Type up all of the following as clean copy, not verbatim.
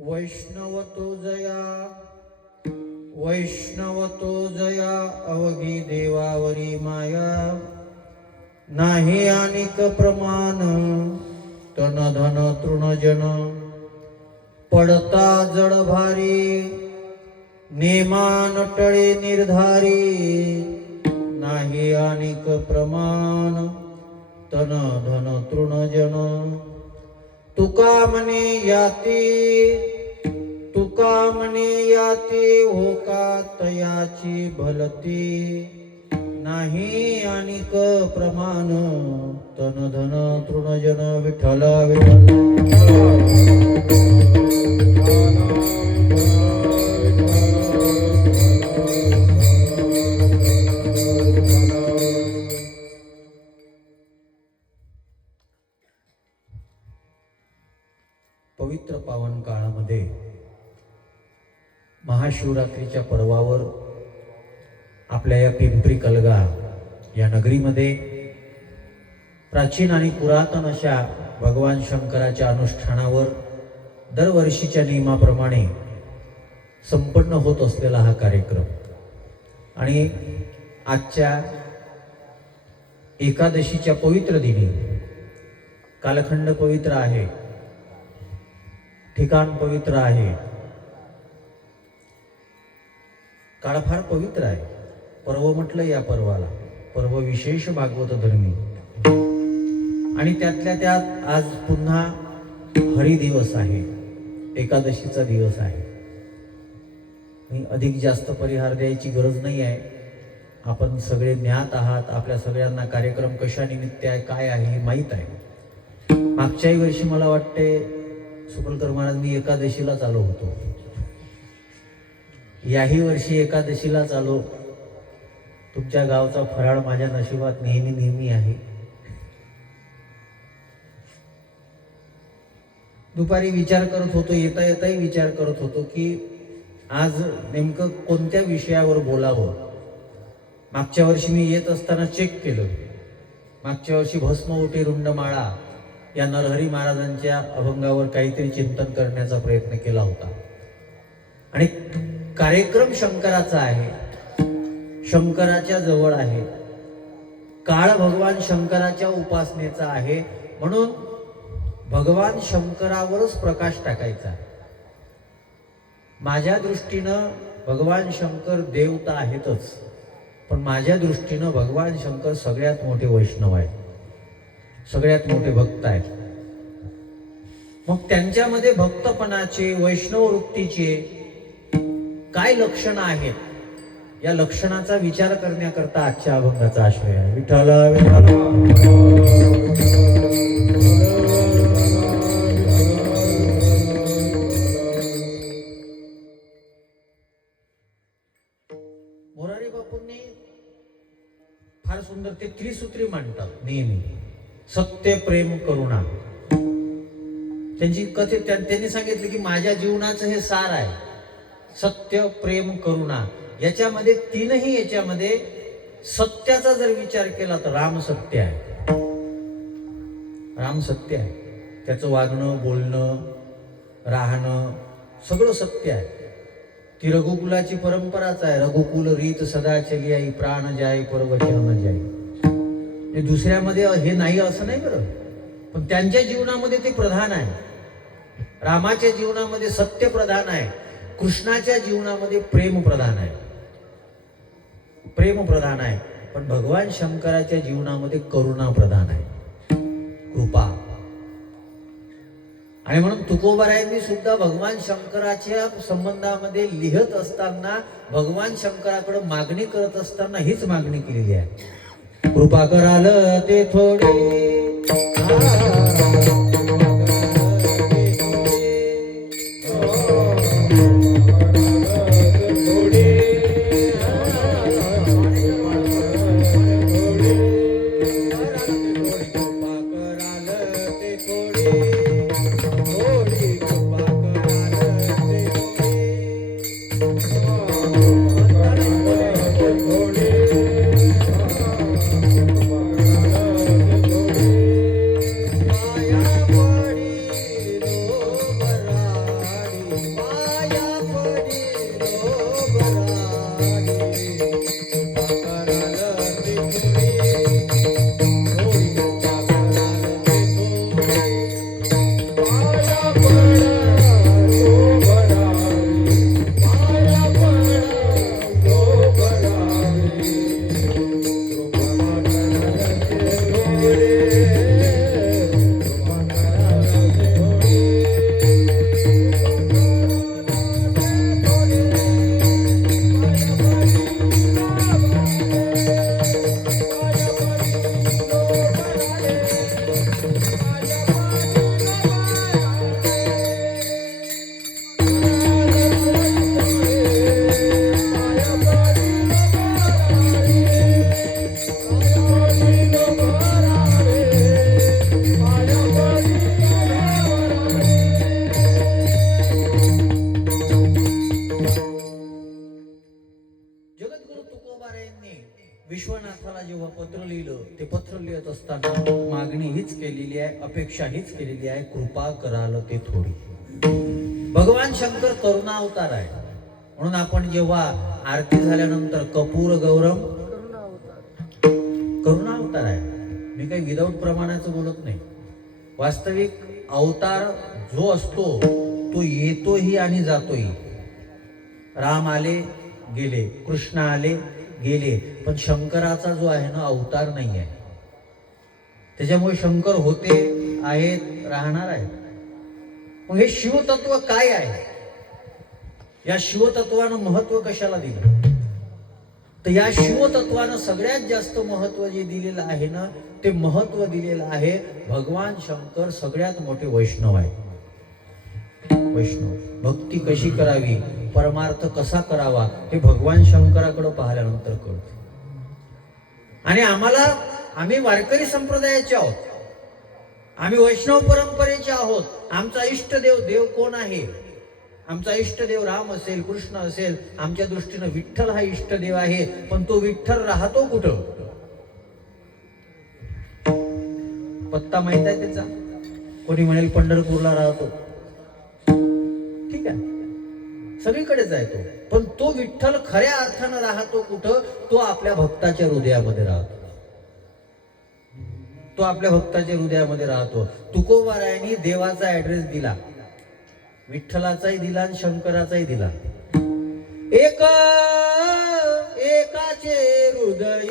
वैष्णवतो जया अवघी देवावरी माया नाही अनिक प्रमाण तन धन तृणजन पडता जड भारी नेमान टळे निर्धारी नाही अनिक प्रमाण तन धन तृणजन तुका म्हणे याती होका तयाची भलती नाही अनिक प्रमाण तन धन तृणजन विठ्ठल पवित्र पावन काळामध्ये महाशिवरात्रीच्या पर्वावर आपल्या या पिंपरी कलगा या नगरीमध्ये प्राचीन आणि पुरातन अशा भगवान शंकराच्या अनुष्ठानावर दरवर्षीच्या नियमाप्रमाणे संपन्न होत असलेला हा कार्यक्रम आणि आजच्या एकादशीच्या पवित्र दिनी कालखंड पवित्र आहे, ठिकाण पवित्र आहे, काळ फार पवित्र आहे. पर्व म्हटलं या पर्वाला, पर्व विशेष भागवत धर्मी आणि त्यातल्या त्यात आज पुन्हा हरी दिवस आहे, एकादशीचा दिवस आहे. अधिक जास्त परिहार द्यायची गरज नाही आहे. आपण सगळे ज्ञात आहात, आपल्या सगळ्यांना कार्यक्रम कशा निमित्त आहे, काय आहे हे माहीत आहे. मागच्याही वर्षी मला वाटते सुपलकर महाराज मी एकादशीलाच आलो होतो, याही वर्षी एकादशीलाच आलो. तुमच्या गावचा फराळ माझ्या नशिबात नेहमी आहे. दुपारी विचार करत होतो, येताही विचार करत होतो की आज नेमकं कोणत्या विषयावर बोलावं. मागच्या वर्षी मी येत असताना चेक केलं. मागच्या वर्षी भस्म ओटी रुंडमाळा या नरहरी महाराजांच्या अभंगावर काहीतरी चिंतन करण्याचा प्रयत्न केला होता आणि कार्यक्रम शंकराचा आहे, शंकराच्या जवळ आहे, काळ भगवान शंकराच्या उपासनेचा आहे. म्हणून भगवान शंकरावरच प्रकाश टाकायचा. माझ्या दृष्टीनं भगवान शंकर देवता आहेतच, पण माझ्या दृष्टीनं भगवान शंकर सगळ्यात मोठे वैष्णव आहेत, सगळ्यात मोठे भक्त आहेत. मग त्यांच्यामध्ये भक्तपणाचे, वैष्णव वृत्तीचे काय लक्षण आहेत, या लक्षणाचा विचार करण्याकरता आजच्या अभंगाचा आश्रय आहे. विठ्ठल मोरारी बापूंनी फार सुंदर ते त्रिसूत्री मांडतात नेहमी, सत्य प्रेम करुणा. त्यांची कथे त्यांनी सांगितलं की माझ्या जीवनाचं हे सार आहे, सत्य प्रेम करुणा. याच्यामध्ये तीनही याच्यामध्ये सत्याचा जर विचार केला तर राम सत्य आहे, राम सत्य आहे. त्याचं वागणं, बोलणं, राहणं सगळं सत्य आहे. ती रघुकुलाची परंपराच आहे. रघुकुल रीत सदा चली आई, प्राण जाई परवचन न जाई. ते दुसऱ्यामध्ये हे नाही असं नाही बरं, पण त्यांच्या जीवनामध्ये ते प्रधान आहे. रामाच्या जीवनामध्ये सत्य प्रधान आहे, कृष्णाच्या जीवनामध्ये प्रेम प्रधान आहे, प्रेम प्रधान आहे. पण भगवान शंकराच्या जीवनामध्ये करुणा प्रधान आहे, कृपा. आणि म्हणून तुकोबारायांनी सुद्धा भगवान शंकराच्या संबंधामध्ये लिहत असताना, भगवान शंकराकडे मागणी करत असताना हीच मागणी केलेली आहे, कृपा कराल ते थोडे अपेक्षा हीच केलेली आहे, कृपा कराल ते थोडी. भगवान शंकर करुणावतार आहे. म्हणून आपण जेव्हा आरती झाल्यानंतर कपूर गौरम करुणावतार आहे. मी काही विदाऊट प्रमाणाचं बोलत नाही. वास्तविक अवतार जो असतो तो येतोही आणि जातोही. राम आले गेले, कृष्ण आले गेले, पण शंकराचा जो आहे ना अवतार नाही आहे. त्याच्यामुळे शंकर होते, आहेत, राहणार आहेत. मग हे शिवतत्व काय आहे? या शिवतत्वानं महत्व कशाला दिलं? तर या शिवतत्वानं सगळ्यात जास्त महत्व जे दिलेलं आहे ना, ते महत्व दिलेलं आहे भगवान शंकर सगळ्यात मोठे वैष्णव आहे. वैष्णव भक्ती कशी करावी, परमार्थ कसा करावा, हे भगवान शंकराकडे पाहिल्यानंतर कळते. आणि आम्ही वारकरी संप्रदायाचे आहोत, आम्ही वैष्णव परंपरेचे आहोत. आमचा इष्टदेव देव कोण आहे? आमचा इष्टदेव राम असेल, कृष्ण असेल. आमच्या दृष्टीनं विठ्ठल हा इष्टदेव आहे. पण तो विठ्ठल राहतो कुठं? पत्ता माहित आहे त्याचा? कोणी म्हणेल पंढरपूरला राहतो, ठीक आहे, सगळीकडेच आहे तो. पण तो विठ्ठल खऱ्या अर्थानं राहतो कुठं? तो आपल्या भक्ताच्या हृदयामध्ये राहतो. तो आपल्या भक्ताच्या हृदयामध्ये राहतो. तुकोबारायांनी देवाचा ऍड्रेस दिला, विठ्ठलाचाही दिला आणि शंकराचाही दिला. एकाचे हृदय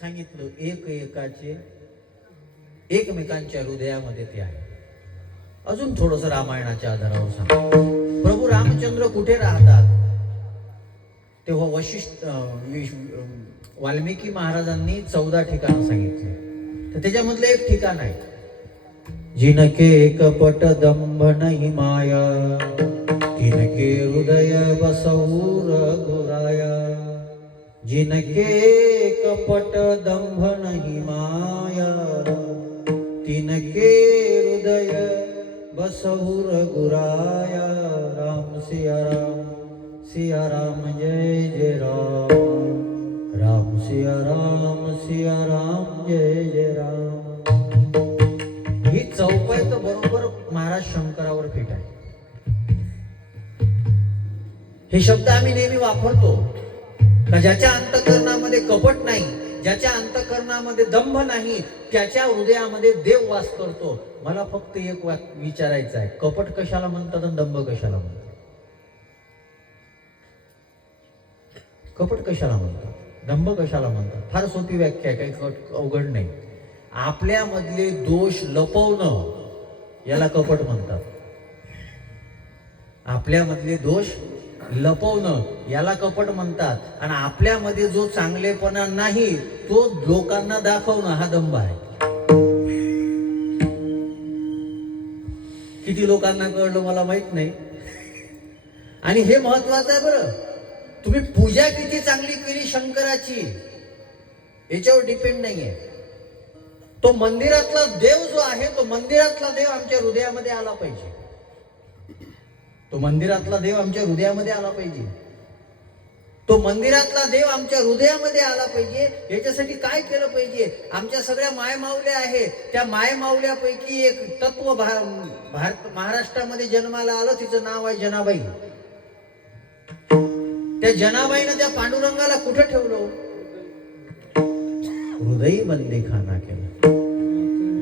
सांगितलं एक एकाचे एकमेकांच्या हृदयामध्ये ते आहे. अजून थोडस रामायणाच्या आधारावर सांग. प्रभू रामचंद्र कुठे राहतात? तेव्हा वाल्मिकी महाराजांनी 14 ठिकाण सांगितले. तर त्याच्यामधलं एक ठिकाण आहे, जिनके कपट दंभ नाही माया, तिनके हृदय बसवूर गुराया. जिनके कपट दंभ नाही माया, तिनके हृदय बसवूर गुराया. राम सिया राम, सिया राम जय जय राम, राम सिया राम जय जय राम. ही चौपाई तर बरोबर महाराज शंकरावर फिट आहे. हे शब्द आम्ही नेहमी वापरतो का ज्याच्या अंतःकरणामध्ये कपट नाही, ज्याच्या अंतःकरणामध्ये दंभ नाही, त्याच्या हृदयामध्ये देव वास करतो. मला फक्त एक विचारायचं आहे, कपट कशाला म्हणतात आणि दंभ कशाला म्हणतात? कपट कशाला म्हणतात, दंभ कशाला म्हणतात? फार सोपी व्याख्या आहे, काही अवघड नाही. आपल्यामधले दोष लपवणं याला कपट म्हणतात. आपल्यामधले दोष लपवणं याला कपट म्हणतात. आणि आपल्यामध्ये जो चांगलेपणा नाही तो लोकांना दाखवणं हा दंभ आहे. किती लोकांना कळलं मला माहित नाही. आणि हे महत्वाचं आहे बरं. तुम्ही पूजा किती चांगली केली शंकराची याच्यावर डिपेंड नाहीये. तो मंदिरातला देव जो आहे, तो मंदिरातला देव आमच्या हृदयामध्ये आला पाहिजे. तो मंदिरातला देव आमच्या हृदयामध्ये आला पाहिजे. तो मंदिरातला देव आमच्या हृदयामध्ये आला पाहिजे. याच्यासाठी काय केलं पाहिजे? आमच्या सगळ्या मायमाऊल्या आहेत, त्या मायमाऊल्यापैकी एक तत्व भारत महाराष्ट्रामध्ये जन्माला आलं, तिचं नाव आहे जनाबाई. त्या जनाबाईनं त्या पांडुरंगाला कुठं ठेवलं? हृदयी बंदीखाना केला.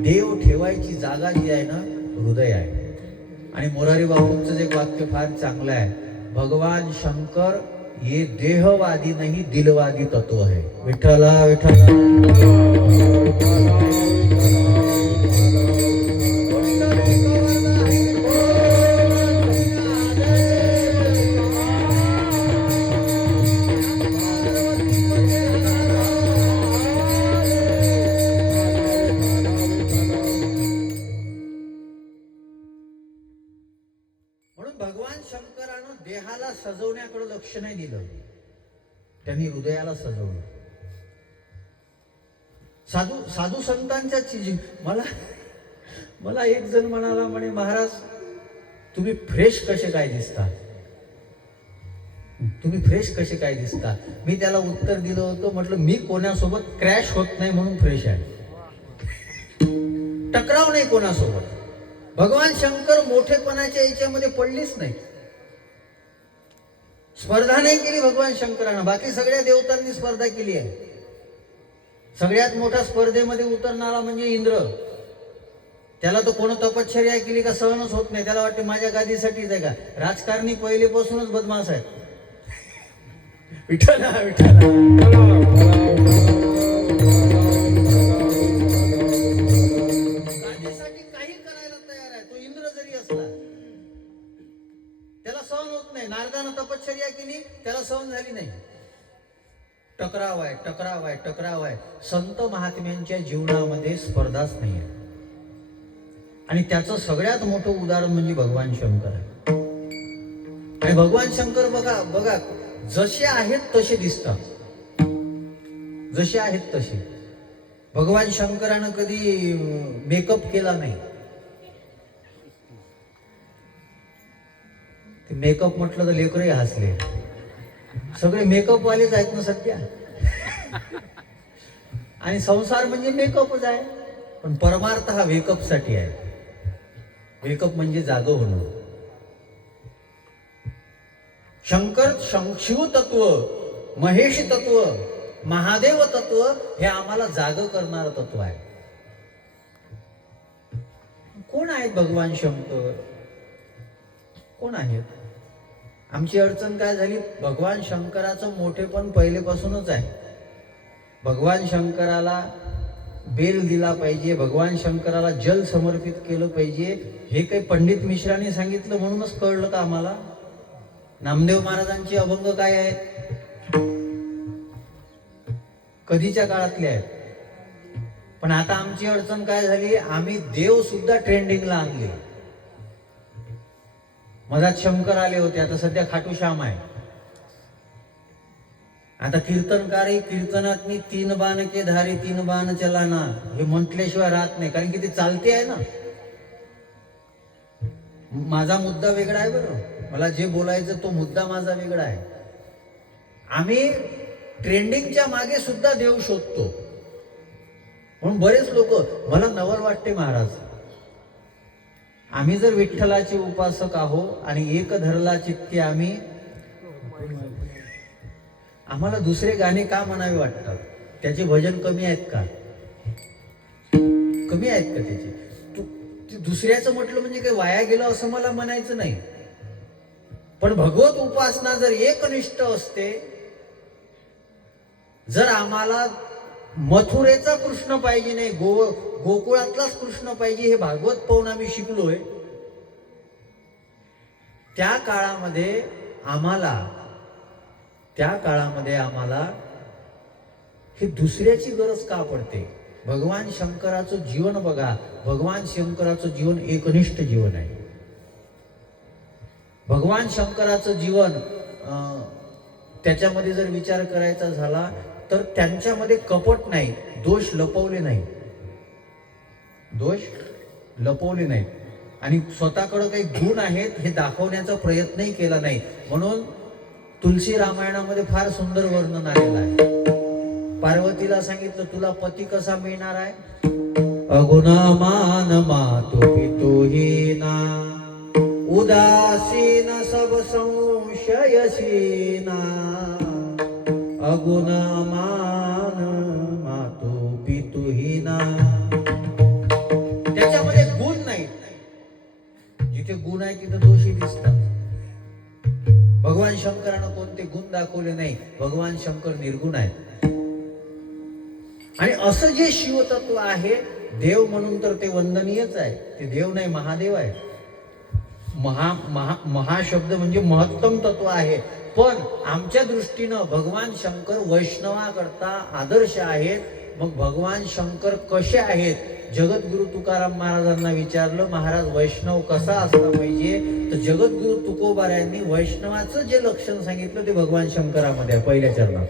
देव ठेवायची जागा जी आहे ना, हृदय आहे. आणि मोरारी बापूंचं एक वाक्य फार चांगलं आहे, भगवान शंकर ये देहवादी नहीं दिलवादी तत्व है. विठ्ठला विठ्ठला. भगवान शंकरानं देहाला सजवण्याकडे लक्ष नाही दिलं, त्यांनी हृदयाला सजवलं. साधू संतांच्या चीज. मला एक जण म्हणाला, म्हणे महाराज तुम्ही फ्रेश कसे काय दिसता, तुम्ही फ्रेश कसे काय दिसता. मी त्याला उत्तर दिलं होतं, म्हटलं मी कोणासोबत क्रॅश होत नाही म्हणून फ्रेश आहे. टकराव नाही कोणासोबत. भगवान शंकर मोठेपणाच्या याच्यामध्ये पडलीच नाही, स्पर्धा नाही केली भगवान शंकरानं. बाकी सगळ्या देवतांनी स्पर्धा केली आहे. सगळ्यात मोठ्या स्पर्धेमध्ये उतरणारा म्हणजे इंद्र. त्याला तर कोण तपश्चर्या केली का सहनच होत नाही. त्याला वाटते माझ्या गादीसाठीच आहे का. राजकारणी पहिलेपासूनच बदमाश आहेत. विठ्ठला विठ्ठला. नारदानं तपश्चर्या केली, त्याला सहन झाली नाही. टकराव आहे, टकराव आहे, टकराव आहे. संत महात्म्यांच्या जीवनामध्ये स्पर्धाच नाही आहे. आणि त्याचं सगळ्यात मोठं उदाहरण म्हणजे भगवान शंकर आहे. आणि भगवान शंकर बघा जसे आहेत तसे दिसतात, जसे आहेत तसे. भगवान शंकरानं कधी मेकअप केला नाही. मेकअप म्हटलं तर लेकरही हसले. सगळे मेकअप वालेच आहेत ना सध्या. आणि संसार म्हणजे मेकअपच आहे. पण परमार्थ हा मेकअप साठी आहे. मेकअप म्हणजे जागं होणं. शंकर शिव तत्व, महेश तत्व, महादेव तत्व हे आम्हाला जाग करणारं तत्व आहे. कोण आहेत भगवान शंकर? कोण आहेत? आमची अडचण काय झाली, भगवान शंकराचं मोठेपण पहिलेपासूनच आहे. भगवान शंकराला बेल दिला पाहिजे, भगवान शंकराला जल समर्पित केलं पाहिजे, हे काही पंडित मिश्रांनी सांगितलं म्हणूनच कळलं का आम्हाला? नामदेव महाराजांची अभंग काय आहेत? कधीच्या काळातले आहेत. पण आता आमची अडचण काय झाली, आम्ही देव सुद्धा ट्रेंडिंगला आणले. मधात शंकर आले होते, आता सध्या खाटू श्याम आहे. आता कीर्तनकारी कीर्तनात मी 3 बाण के धारी 3 बाण चलाना हे म्हटल्याशिवाय राहत नाही, कारण की ते चालते आहे ना. माझा मुद्दा वेगळा आहे बरं, मला जे बोलायचं तो मुद्दा माझा वेगळा आहे. आम्ही ट्रेंडिंगच्या मागे सुद्धा देव शोधतो. म्हणून बरेच लोक मला नवल वाटते महाराज, आम्ही जर विठ्ठलाचे उपासक आहो आणि एक धरला चित्ती आम्ही, आम्हाला दुसरे गाणे का म्हणावे वाटतात? त्याचे भजन कमी आहेत का? कमी आहेत का त्याचे? दुसऱ्याचं म्हटलं म्हणजे काही वाया गेलं असं मला म्हणायचं नाही. पण भगवत उपासना जर एकनिष्ठ असते, जर आम्हाला मथुरेचा कृष्ण पाहिजे नाही, गोकुळातलाच कृष्ण पाहिजे, हे भागवत पाहून आम्ही शिकलोय. त्या काळामध्ये आम्हाला हे दुसऱ्याची गरज का पडते? भगवान शंकराचं जीवन बघा, भगवान शंकराचं जीवन एकनिष्ठ जीवन आहे. भगवान शंकराचं जीवन त्याच्यामध्ये जर विचार करायचा झाला तर त्यांच्यामध्ये कपट नाही, दोष लपवले नाही, आणि स्वतःकडे काही गुण आहेत हे दाखवण्याचा प्रयत्नही केला नाही. म्हणून तुलसी रामायणामध्ये फार सुंदर वर्णन आलेलं आहे. पार्वतीला सांगितलं तुला पती कसा मिळणार आहे? अगुणमान मातो पितोहीना उदासीन सब संशयसीना अगुणमान मातो पितोहीना. त्याच्यामध्ये गुण नाही, जिथे गुण आहे तिथे दोषी दिसतात. भगवान शंकरानं कोणते गुण दाखवले नाही, भगवान शंकर निर्गुण आहेत. आणि असं जे शिवतत्व आहे, देव म्हणून तर ते वंदनीयच आहे. ते देव नाही, महादेव आहे. महाशब्द म्हणजे महत्तम तत्व आहे. पण आमच्या दृष्टीनं भगवान शंकर वैष्णवाकरता आदर्श आहेत. मग भगवान शंकर कसे आहेत? जगद्गुरु तुकाराम महाराजांना विचारलं, महाराज वैष्णव कसा असला पाहिजे? तर जगद्गुरु तुकोबारायांनी वैष्णवाचं जे लक्षण सांगितलं ते भगवान शंकरामध्ये आहे. पहिल्या चरणात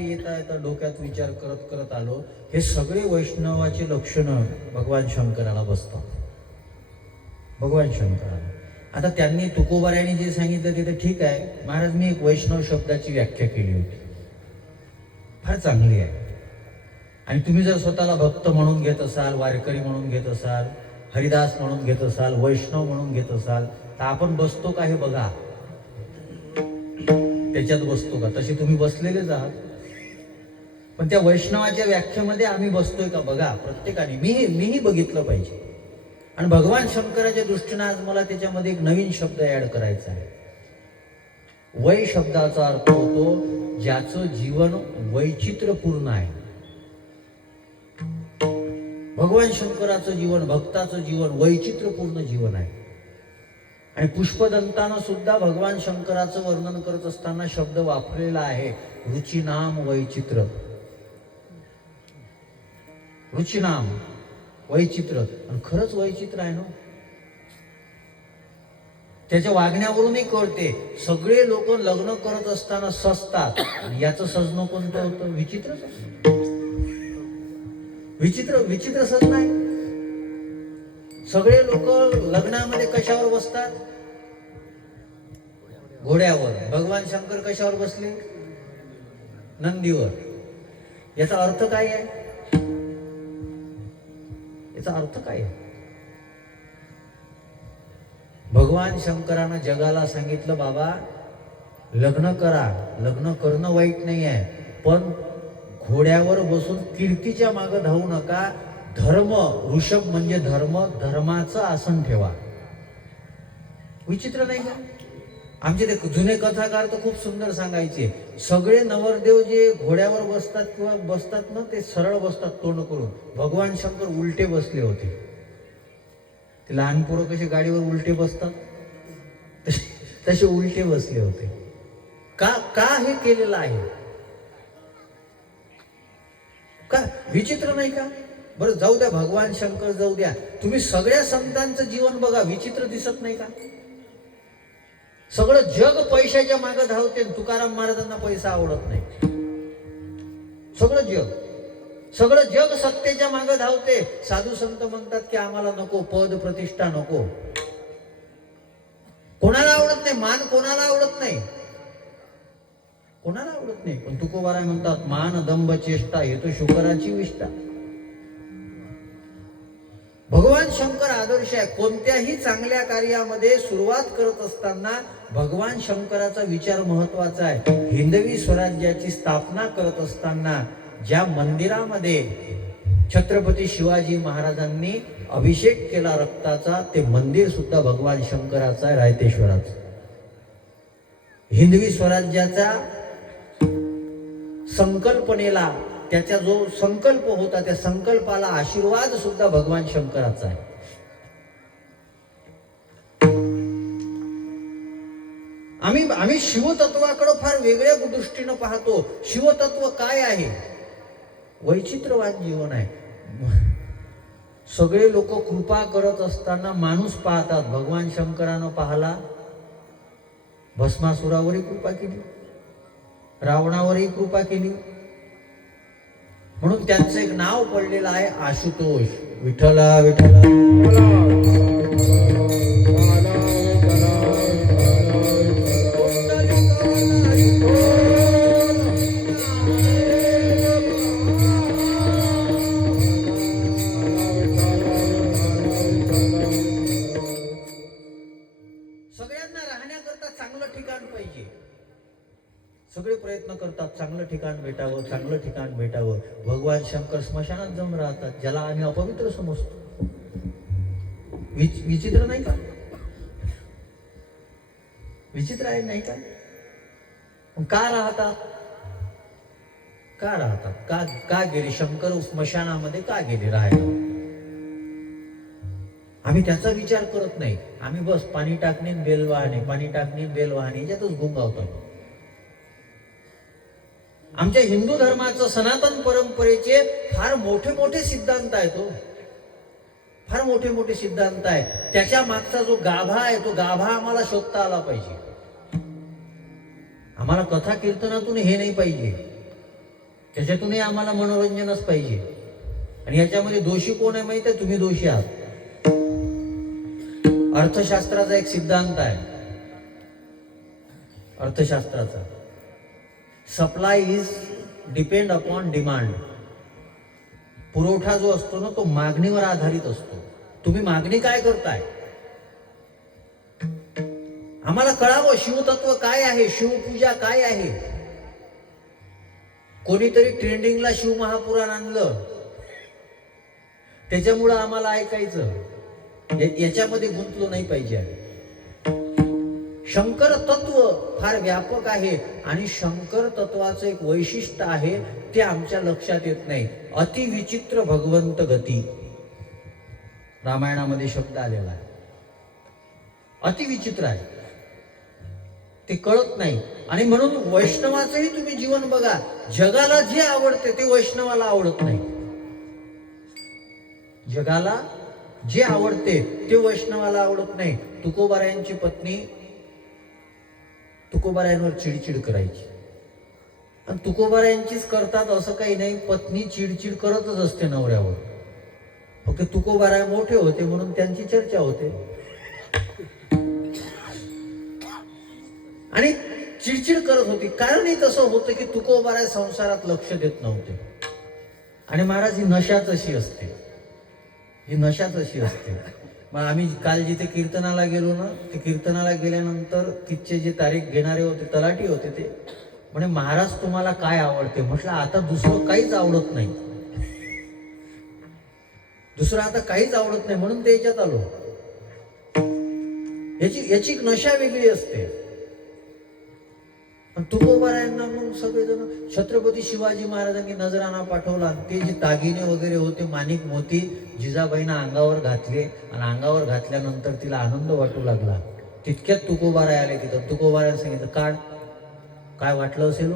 दुपारी येता येता डोक्यात विचार करत करत आलो, हे सगळे वैष्णवाचे लक्षणं भगवान शंकराला बसतात. भगवान शंकराला आता त्यांनी तुकोबारायांनी जे सांगितलं ते तर ठीक आहे महाराज. मी एक वैष्णव शब्दाची व्याख्या केली होती, फार चांगली आहे. आणि तुम्ही जर स्वतःला भक्त म्हणून घेत असाल, वारकरी म्हणून घेत असाल, हरिदास म्हणून घेत असाल, वैष्णव म्हणून घेत असाल, तर आपण बसतो का हे बघा. त्याच्यात बसतो का? तसे तुम्ही बसलेलेच आहात, पण त्या वैष्णवाच्या व्याख्येमध्ये आम्ही बसतोय का बघा प्रत्येकाने. मीही बघितलं पाहिजे. आणि भगवान शंकराच्या दृष्टीने आज मला त्याच्यामध्ये एक नवीन शब्द ऍड करायचा आहे. वै शब्दाचा अर्थ होतो ज्याचं जीवन वैचित्र्यपूर्ण आहे. भगवान शंकराचं जीवन, भक्ताचं जीवन वैचित्र्यपूर्ण जीवन आहे. आणि पुष्पदंतानं सुद्धा भगवान शंकराचं वर्णन करत असताना शब्द वापरलेला आहे, रुचिनाम वैचित्र. रुचिनाम वैचित्र. आणि खरंच वैचित्र आहे ना. त्याच्या वागण्यावरूनही कळते. सगळे लोक लग्न करत असताना सजतात, याचं सजणं कोणतं होतं? विचित्र. विचित्र सजणं आहे. सगळे लोक लग्नामध्ये कशावर बसतात? घोड्यावर. भगवान शंकर कशावर बसले? नंदीवर. याचा अर्थ काय आहे? याचा अर्थ काय आहे? भगवान शंकरानं जगाला सांगितलं, बाबा लग्न करा, लग्न करणं वाईट नाही आहे, पण घोड्यावर बसून कीर्तीच्या मागे धावू नका. धर्म, ऋषभ म्हणजे धर्म, धर्माचं आसन ठेवा. विचित्र नाही का? आमचे ते जुने कथाकार तर खूप सुंदर सांगायचे, सगळे नवरदेव जे घोड्यावर बसतात किंवा बसतात ना, ते सरळ बसतात तोंड करून. भगवान शंकर उलटे बसले होते. ते लहान पोरं कसे गाडीवर उलटे बसतात तसे उलटे बसले होते. का हे केलेलं आहे? का विचित्र नाही का? बरं जाऊ द्या, भगवान शंकर जाऊ द्या, तुम्ही सगळ्या संतांचं जीवन बघा, विचित्र दिसत नाही का? सगळं जग पैशाच्या मागे धावते. तुकाराम महाराजांना पैसा आवडत नाही. सगळं जग सत्तेच्या मागे धावते. साधू संत म्हणतात की आम्हाला नको पद प्रतिष्ठा नको. कोणाला आवडत नाही मान, कोणाला आवडत नाही, कोणाला आवडत नाही. पण तुकोबाराय म्हणतात मान दंभ चेष्टा हे तो शुकराची विष्ठा. भगवान शंकर आदर्श आहे. कोणत्याही चांगल्या कार्यामध्ये सुरुवात करत असताना भगवान शंकराचा विचार महत्वाचा आहे. हिंदवी स्वराज्याची स्थापना करत असताना ज्या मंदिरामध्ये छत्रपती शिवाजी महाराजांनी अभिषेक केला रक्ताचा, ते मंदिर सुद्धा भगवान शंकराचा आहे, रायतेश्वराचा. हिंदवी स्वराज्याचा संकल्पनेला, त्याचा जो संकल्प होता त्या संकल्पाला आशीर्वाद सुद्धा भगवान शंकराचा आहे. आम्ही शिवतत्वाकडे फार वेगळ्या दृष्टीने पाहतो. शिवतत्व काय आहे? वैचित्र्यवाद जीवन आहे. सगळे लोक कृपा करत असताना माणूस पाहतात. भगवान शंकरानं पाहला, भस्मासुरावरही कृपा केली, रावणावरही कृपा केली. म्हणून त्यांचं एक नाव पडलेलं आहे आशुतोष. विठ्ठला विठ्ठला. सगळ्यांना राहण्याकरता चांगलं ठिकाण पाहिजे. सगळे प्रयत्न करतात चांगलं ठिकाण भेटावं, चांगलं ठिकाण भेटावं. भगवान शंकर स्मशानात जाऊन राहतात, ज्याला आम्ही अपवित्र समजतो. विचित्र नाही का? विचित्र आहे नाही का? का राहतात? का गेले शंकर स्मशानामध्ये? का गेले राहायला? आम्ही त्याचा विचार करत नाही. आम्ही बस पाणी टाकणे, बेल वाहणे, पाणी टाकणे, बेल वाहणे याच्यातच गुंगावतो. आमच्या हिंदू धर्माचं, सनातन परंपरेचे फार मोठे मोठे सिद्धांत आहेत. फार मोठे मोठे सिद्धांत आहेत. त्याच्या मागचा जो गाभा आहे तो गाभा आम्हाला शोधता आला पाहिजे. आम्हाला कथा कीर्तनातून हे नाही पाहिजे. त्याच्यातूनही आम्हाला मनोरंजनच पाहिजे. आणि याच्यामध्ये दोषी कोण आहे माहिती आहे? तुम्ही दोषी आहात. अर्थशास्त्राचा एक सिद्धांत आहे, अर्थशास्त्राचा, supply is depend upon demand. पुरवठा जो असतो ना तो मागणीवर आधारित असतो. तुम्ही मागणी काय करताय? आम्हाला कळावं शिवतत्व काय आहे, शिवपूजा काय आहे. कोणीतरी ट्रेंडिंगला शिवमहापुराण आणलं, त्याच्यामुळं आम्हाला ऐकायचं. याच्यामध्ये गुंतलो नाही पाहिजे. शंकर तत्व फार व्यापक आहे आणि शंकर तत्वाचं एक वैशिष्ट्य आहे, ते आमच्या लक्षात येत नाही. अति विचित्र भगवंत गती, रामायणामध्ये शब्द आलेला आहे. अति विचित्र आहे, ते कळत नाही. आणि म्हणून वैष्णवाचंही तुम्ही जीवन बघा, जगाला जे आवडते ते वैष्णवाला आवडत नाही. जगाला जे आवडते ते वैष्णवाला आवडत नाही. तुकोबारायांची पत्नी तुकोबारायांवर चिडचिड करायची, आणि तुकोबारायांचीच करतात असं काही नाही. पत्नी चिडचिड करतच असते नवऱ्यावर. फक्त तुकोबाराय मोठे होते म्हणून त्यांची चर्चा होते. आणि चिडचिड करत होती. कारणही तसं होतं की तुकोबाराय संसारात लक्ष देत नव्हते. आणि महाराज, ही नशाच अशी असते, ही नशाच अशी असते. मग आम्ही काल जिथे कीर्तनाला गेलो ना, ते कीर्तनाला गेल्यानंतर तिथचे जे तारीख घेणारे होते, तलाठी होते, ते म्हणे महाराज तुम्हाला काय आवडते? म्हटलं आता दुसरं काहीच आवडत नाही, दुसरं आता काहीच आवडत नाही, म्हणून ते याच्यात आलो. याची एक नशा वेगळी असते. पण तुकोबारायांना मग सगळेजण, छत्रपती शिवाजी महाराजांनी नजराणा पाठवला, ते जे दागिने वगैरे होते, माणिक मोती, जिजाबाईंना अंगावर घातले. आणि अंगावर घातल्यानंतर तिला आनंद वाटू लागला. तितक्यात तुकोबाराय आले तिथं. तुकोबारायांनी सांगितलं, काढ. काय वाटलं असेल,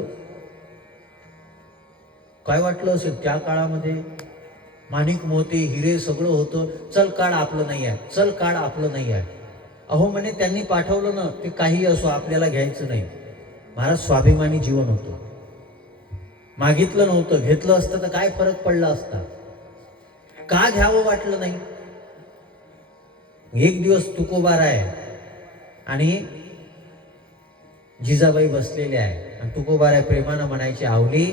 काय वाटलं असेल? त्या काळामध्ये माणिक मोती, हिरे सगळं होतं. चल काढ, आपलं नाही आहे. चल काढ, आपलं नाही आहे. अहो म्हणे, त्यांनी पाठवलं ना, ते काही असो, आपल्याला घ्यायचं नाही. महाराज, स्वाभिमानी जीवन होतं. मागितलं नव्हतं, घेतलं असतं तर काय फरक पडला असता? का घ्यावं वाटलं नाही? एक दिवस तुकोबाराय आणि जिजाबाई बसलेले आहे, आणि तुकोबाराय प्रेमानं म्हणायचे, आवली,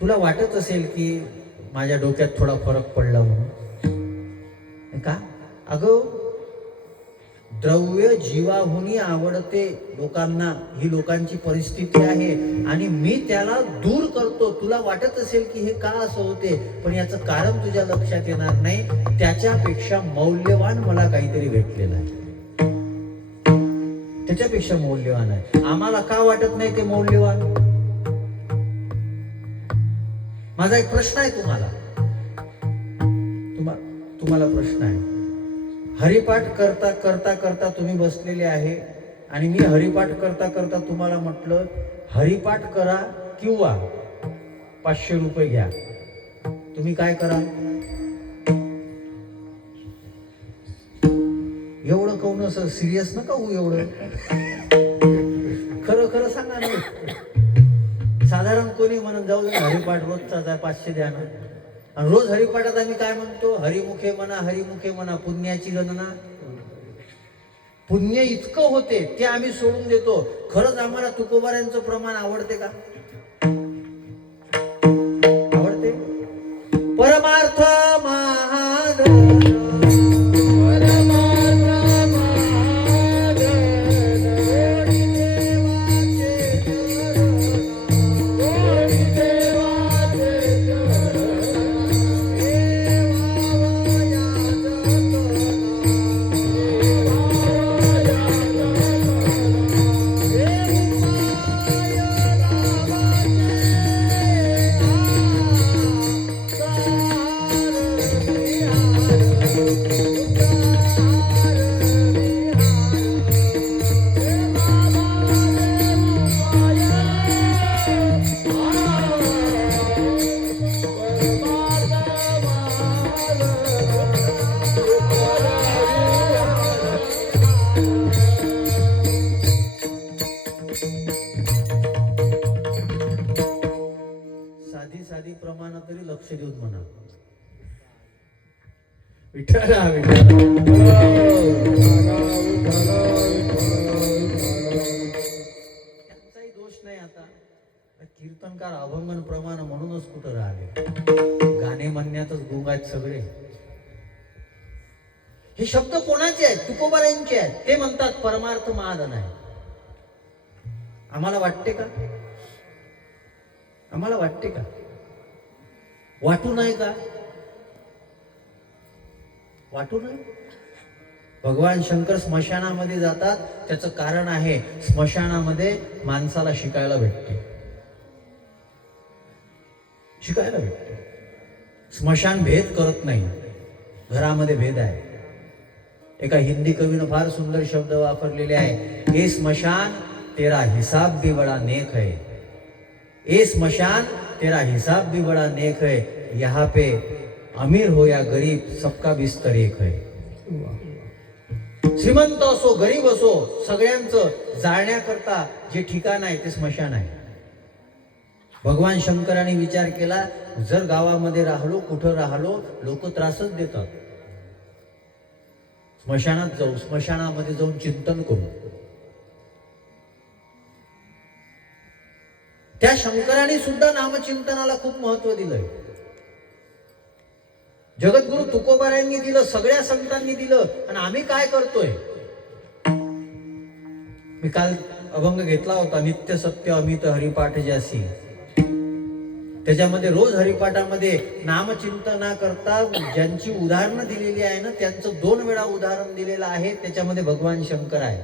तुला वाटत असेल की माझ्या डोक्यात थोडा फरक पडला म्हणून. का? अगं, द्रव्य जीवाहुनी आवडते लोकांना, ही लोकांची परिस्थिती आहे, आणि मी त्याला दूर करतो. तुला वाटत असेल की हे का असं होते, पण याचं कारण तुझ्या लक्षात येणार नाही. त्याच्यापेक्षा मौल्यवान मला काहीतरी भेटलेलं आहे, त्याच्यापेक्षा मौल्यवान आहे. आम्हाला का वाटत नाही ते मौल्यवान? माझा एक प्रश्न आहे तुम्हाला, तुम्हाला प्रश्न आहे. हरिपाठ करता करता करता तुम्ही बसलेले आहे, आणि मी हरिपाठ करता करता तुम्हाला म्हटलं, हरिपाठ करा किंवा 500 रुपये घ्या. तुम्ही काय करा? एवढं काऊन असं सिरियस नका होऊ एवढं. खरं खरं सांगा ना. साधारण कोणी म्हणून जाऊ दे, हरिपाठ रोजचा 500 द्या ना. आणि रोज हरिपाठात आम्ही काय म्हणतो? हरिमुखे म्हणा, हरिमुखे म्हणा. पुण्याची गणना, पुण्य इतकं होते ते आम्ही सोडून देतो. खरंच आम्हाला तुकोबारायांचं प्रमाण आवडते का? आवडते? परमार्थ महाधन, देऊन म्हणा विठ्ठला विठ्ठला त्यांचाही दोष नाही. आता कीर्तनकार अभंगन प्रमाण म्हणूनच कुठं राहिले, गाणे म्हणण्यातच गुंग आहेत सगळे. हे शब्द कोणाचे आहेत? तुकोबारायांचे आहेत. ते म्हणतात परमार्थ महाधन आहे. आम्हाला वाटते का? आम्हाला वाटते का? वाटू नाही का? वाटू नाही. भगवान शंकर स्मशानामध्ये जातात. त्याचं कारण आहे, स्मशानामध्ये माणसाला शिकायला भेटते. शिकायला भेटते. स्मशान भेद करत नाही, घरामध्ये भेद आहे. एका हिंदी कवीनं फार सुंदर शब्द वापरलेले आहे, ए स्मशान तेरा हिसाब भी बड़ा नेक है. ए स्मशान तेरा हिसाब भी बड़ा नेक है. यहाँ पे अमीर हो या गरीब सबका बिस्तर एक है. श्रीमंत असो गरीब असो सगळ्यांचं जाळण्याकरता जे ठिकाण आहे ते स्मशान आहे. भगवान शंकराने विचार केला, जर गावामध्ये राहिलो, कुठं राहिलो, लोक त्रासच देतात. स्मशानात जाऊ, स्मशानामध्ये जाऊन चिंतन करू. त्या शंकराने सुद्धा नामचिंतनाला खूप महत्व दिलंय. जगद्गुरु तुकोबारायांनी दिलं, सगळ्या संतांनी दिलं. आणि आम्ही काय करतोय? मी काल अभंग घेतला होता, नित्य सत्य अमित हरिपाठ ज्यासी. त्याच्यामध्ये रोज हरिपाठामध्ये नामचिंतना करता ज्यांची उदाहरणं दिलेली आहे ना, त्यांचं 2 वेळा उदाहरण दिलेलं आहे. त्याच्यामध्ये भगवान शंकर आहे.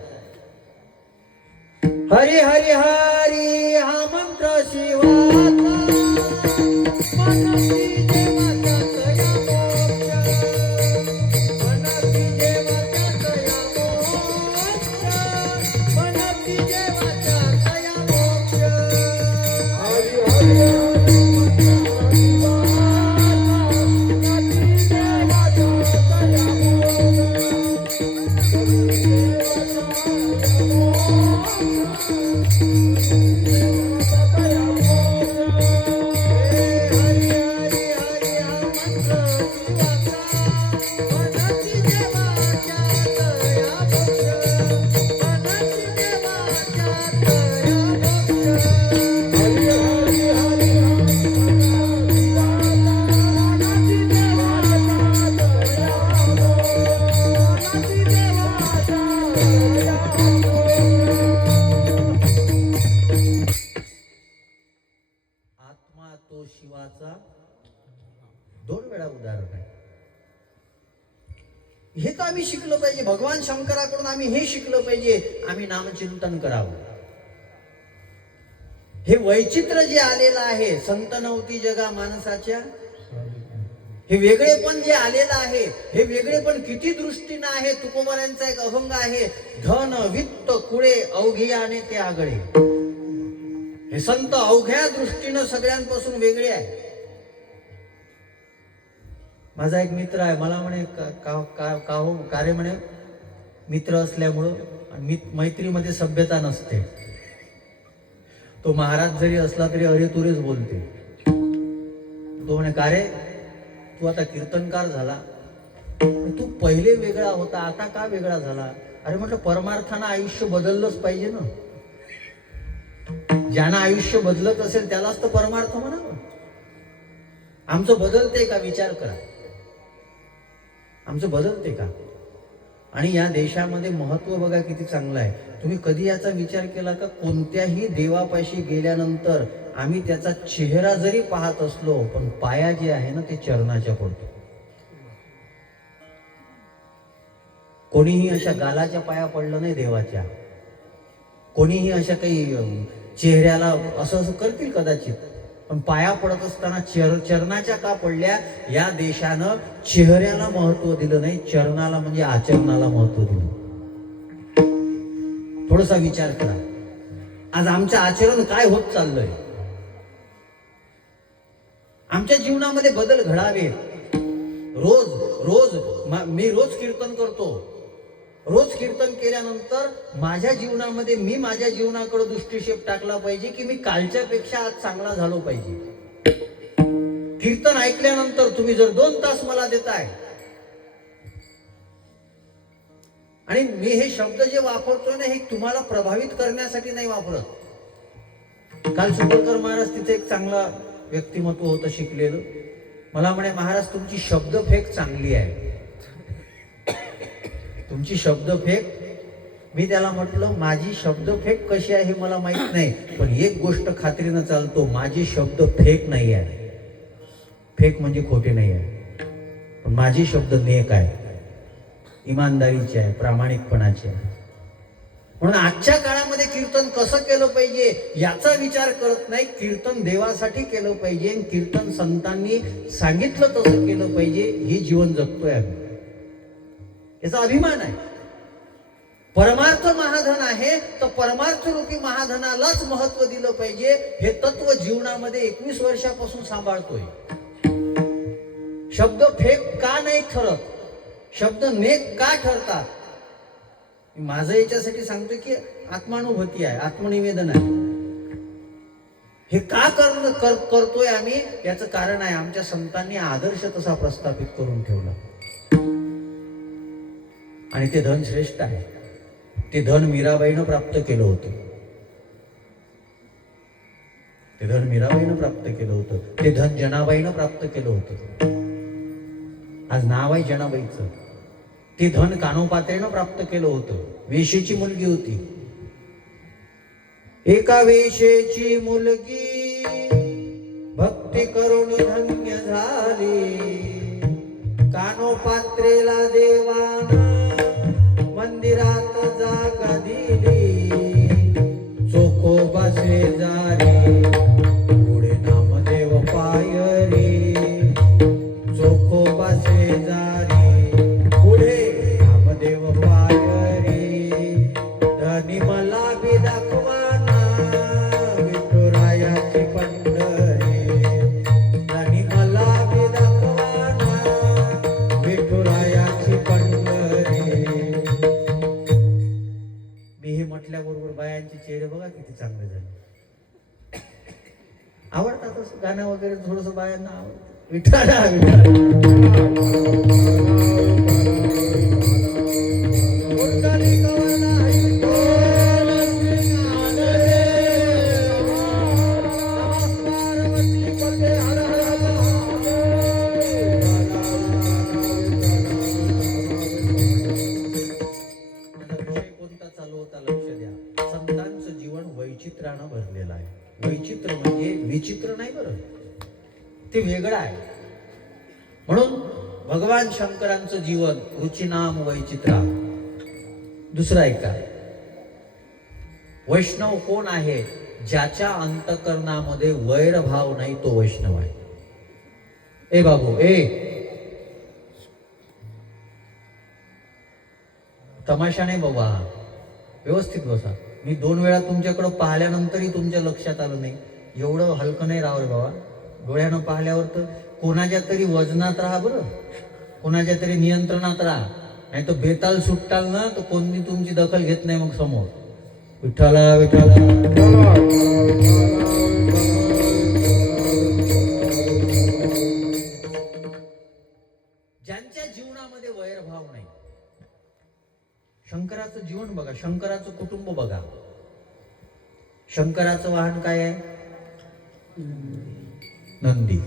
हरी हरी हरी हा मंत्र शिवाचा, शिवाचा 2 वेळा उदाहरण आहे. हे तर आम्ही शिकलो पाहिजे. भगवान शंकराकडून आम्ही हे शिकलो पाहिजे, आम्ही नामचिंतन करावं. हे वैचित्र जे आलेलं आहे, संत नव्हती जगा माणसाच्या, हे वेगळेपण जे आलेलं आहे, हे वेगळेपण किती दृष्टीनं आहे. तुकोबारायांचा एक अभंग आहे, धन वित्त कुळे अवघियाने ते आगळे. हे संत अवघ्या दृष्टीनं सगळ्यांपासून वेगळे आहे. माझा एक मित्र आहे, मला म्हणे का हो कार्य म्हणे, मित्र असल्यामुळं मैत्रीमध्ये सभ्यता नसते. तो महाराज जरी असला तरी अरे तुरेच बोलते. तो म्हणे का रे, तू आता कीर्तनकार झाला, तू पहिले वेगळा होता, आता का वेगळा झाला? अरे म्हटलं, परमार्थानं आयुष्य बदललंच पाहिजे ना. ज्यानं आयुष्य बदलत असेल त्यालाच तर परमार्थ म्हणावं. आमचं बदलते का? विचार करा, आमचं बदलते का? आणि या देशामध्ये महत्व बघा किती चांगलं आहे. तुम्ही कधी याचा विचार केला का? कोणत्याही देवापाशी गेल्यानंतर आम्ही त्याचा चेहरा जरी पाहत असलो, पण पाया जे आहे ना ते चरणाच्या पडतो. कोणीही अशा गालाच्या पाया पडलं नाही देवाच्या. कोणीही अशा काही चेहऱ्याला असं करतील कदाचित, पण पाया पडत असताना चरणाच्या का पडल्या? या देशानं चेहऱ्याला महत्व दिलं नाही, चरणाला म्हणजे आचरणाला महत्व दिलं. थोडासा विचार करा, आज आमचं आचरण काय होत चाललंय? आमच्या जीवनामध्ये बदल घडावे. मी रोज कीर्तन करतो. रोज कीर्तन केल्यानंतर माझ्या जीवनामध्ये मी माझ्या जीवनाकडे दृष्टिक्षेप टाकला पाहिजे की मी कालच्या पेक्षा आज चांगला झालो पाहिजे. कीर्तन ऐकल्यानंतर तुम्ही जर 2 तास मला देताय, आणि मी हे शब्द जे वापरतोय ना, हे तुम्हाला प्रभावित करण्यासाठी नाही वापरत. काल सुपरकर महाराज तिथे एक चांगला व्यक्तिमत्व होतं शिकलेलं, मला म्हणे महाराज तुमची शब्दफेक चांगली आहे, तुमची शब्दफेक. मी त्याला म्हटलं माझी शब्दफेक कशी आहे हे मला माहित नाही, पण एक गोष्ट खात्रीनं चालतो, माझी शब्द फेक नाही आहे. फेक म्हणजे खोटे नाही आहे, पण माझी शब्द नेक आहे, इमानदारीचे आहे, प्रामाणिकपणाचे आहे. म्हणून आजच्या काळामध्ये कीर्तन कसं केलं पाहिजे याचा विचार करत नाही. कीर्तन देवासाठी केलं पाहिजे, कीर्तन संतांनी सांगितलं तसं केलं पाहिजे, हे जीवन जगतोय आम्ही, याचा अभिमान आहे. परमार्थ महाधन आहे, तर परमार्थ रूपी महाधनालाच महत्व दिलं पाहिजे. हे तत्व जीवनामध्ये 21 वर्षापासून सांभाळतोय. शब्द फेक का नाही ठरत, शब्द नेक का ठरतात, माझं याच्यासाठी सांगतोय की आत्मानुभूती आहे, आत्मनिवेदन आहे. हे का करतोय आम्ही, याचं कारण आहे आमच्या संतांनी आदर्श तसा प्रस्थापित करून ठेवला, आणि ते धन श्रेष्ठ आहे. ते धन मीराबाईनं प्राप्त केलं होतं, ते धन मीराबाईनं प्राप्त केलं होतं, ते धन जनाबाईनं प्राप्त केलं होतं. आज नाव आहे जनाबाईचं. ते धन कानोपात्रेनं प्राप्त केलं होतं. वेशेची मुलगी होती, एका वेशेची मुलगी भक्ती करून धन्य झाली. कानोपात्रेला देवानं मंदिरात जागा दिली. चोखोबा शेजारी पुढे नामदेव पायरी. चोखोबा शेजारी पुढे नामदेव पायरी. धनी मला बी दाखवाना विठुरायाची पंढरी. धनी मला बी दाखवाना विठुरायाची पंढरी. मी हे म्हटल्याबरोबर बायांचे चेहरे बघा किती चांगले झाले. आवडतात गाणं वगैरे थोडस बायांना आवडतं. विठ्ठला कोणता चालू होता लक्ष द्या. संतांचं जीवन वैचित्रानं भरलेलं आहे. वैचित्र म्हणजे विचित्र नाही बरं, ते वेगळं आहे. म्हणून भगवान शंकरांचं जीवन रुचिनाम वैचित्रा. दुसरा ऐका, वैष्णव कोण आहे, ज्याच्या अंतकरणामध्ये वैरभाव नाही तो वैष्णव आहे. ए बाबू ए, तमाशा नाही बाबा, व्यवस्थित बसा. मी 2 वेळा तुमच्याकडे पाहिल्यानंतरही तुमच्या लक्षात आलं नाही, एवढं हलकं नाही राहावं रे बाबा. डोळ्यानं पाहिल्यावर तर कोणाच्या तरी वजनात राहा बरं, कोणाच्या तरी नियंत्रणात राहा, नाही तर बेताल सुट्टाल ना तर कोणी तुमची दखल घेत नाही मग समोर. विठ्ठला विठ्ठला. ज्यांच्या जीवनामध्ये वैरभाव नाही. शंकराचं जीवन बघा, शंकराचं कुटुंब बघा. शंकराचं वाहन काय आहे? नंदी.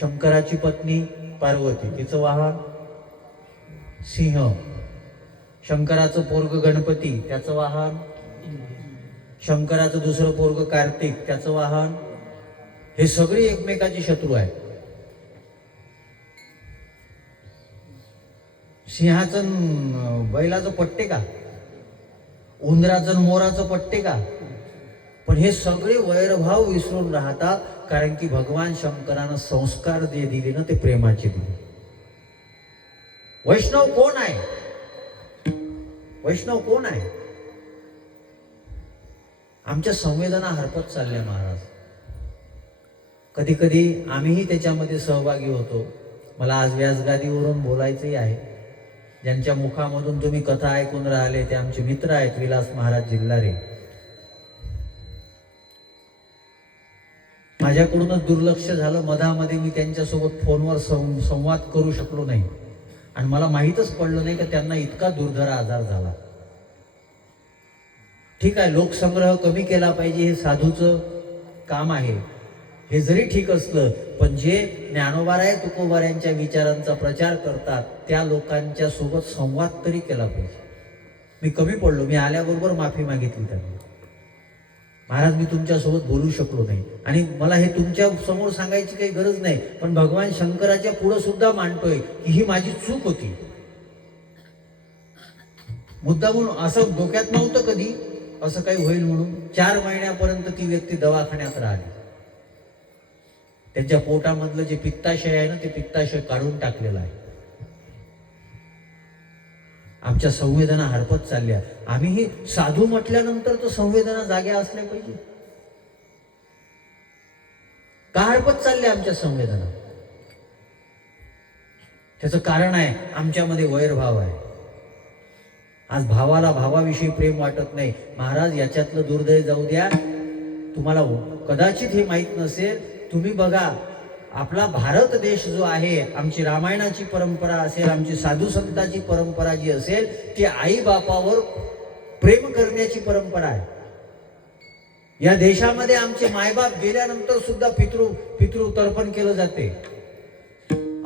शंकराची पत्नी पार्वती, तिचं वाहन सिंह. शंकराचं पोरग गणपती, त्याचं वाहन. शंकराचं दुसरं पोरग कार्तिक, त्याचं वाहन. हे सगळे एकमेकाचे शत्रू आहेत. सिंहाचं बैलाचं पट्टे का, उंदराचं मोराचं पट्टे का, पण हे सगळे वैरभाव विसरून राहतात, कारण की भगवान शंकरानं संस्कार जे दिले ना ते प्रेमाचे दिले. वैष्णव कोण आहे? वैष्णव कोण आहे? आमच्या संवेदना हरपत चालल्या महाराज. कधी कधी आम्हीही त्याच्यामध्ये सहभागी होतो. मला आज व्यासगादीवरून बोलायचंही आहे. ज्यांच्या मुखामधून तुम्ही कथा ऐकून राहिले ते आमचे मित्र आहेत, विलास महाराज जिल्हारे. माझ्याकडूनच दुर्लक्ष झालं. मधामध्ये मी त्यांच्यासोबत फोनवर संवाद करू शकलो नाही आणि मला माहीतच पडलं नाही की त्यांना इतका दुर्धर आजार झाला. ठीक आहे, लोकसंग्रह कमी केला पाहिजे, हे साधूचं काम आहे, हे जरी ठीक असलं, पण जे ज्ञानोबाराय तुकोबारायांच्या विचारांचा प्रचार करतात त्या लोकांच्या सोबत संवाद तरी केला पाहिजे. मी कमी पडलो, मी आल्याबरोबर माफी मागितली त्यांनी. महाराज मी तुमच्यासोबत बोलू शकलो नाही आणि मला हे तुमच्या समोर सांगायची काही गरज नाही, पण भगवान शंकराच्या पुढे सुद्धा मांडतोय की ही माझी चूक होती. मुद्दा म्हणून असं डोक्यात नव्हतं कधी असं काही होईल म्हणून. 4 महिन्यापर्यंत ती व्यक्ती दवाखान्यात राहिली. त्यांच्या पोटामधलं जे पित्ताशय आहे ना, ते पित्ताशय काढून टाकलेलं आहे. आमच्या संवेदना हरपत चालल्या. आम्हीही साधू म्हटल्यानंतर तर संवेदना जाग्या असल्या पाहिजे. का हरपत चालल्या आमच्या संवेदना? त्याचं कारण आहे आमच्यामध्ये वैरभाव आहे. आज भावाला भावाविषयी प्रेम वाटत नाही. महाराज याच्यातलं दुर्दैव जाऊ द्या, तुम्हाला कदाचित हे माहीत नसेल. तुम्ही बघा, आपला भारत देश जो आहे, आमची रामायणाची परंपरा असेल, आमची साधू संतांची परंपरा जी असेल, ती आई बापावर प्रेम करण्याची परंपरा आहे. या देशामध्ये आमचे मायबाप गेल्यानंतर सुद्धा पितृ तर्पण केलं जाते.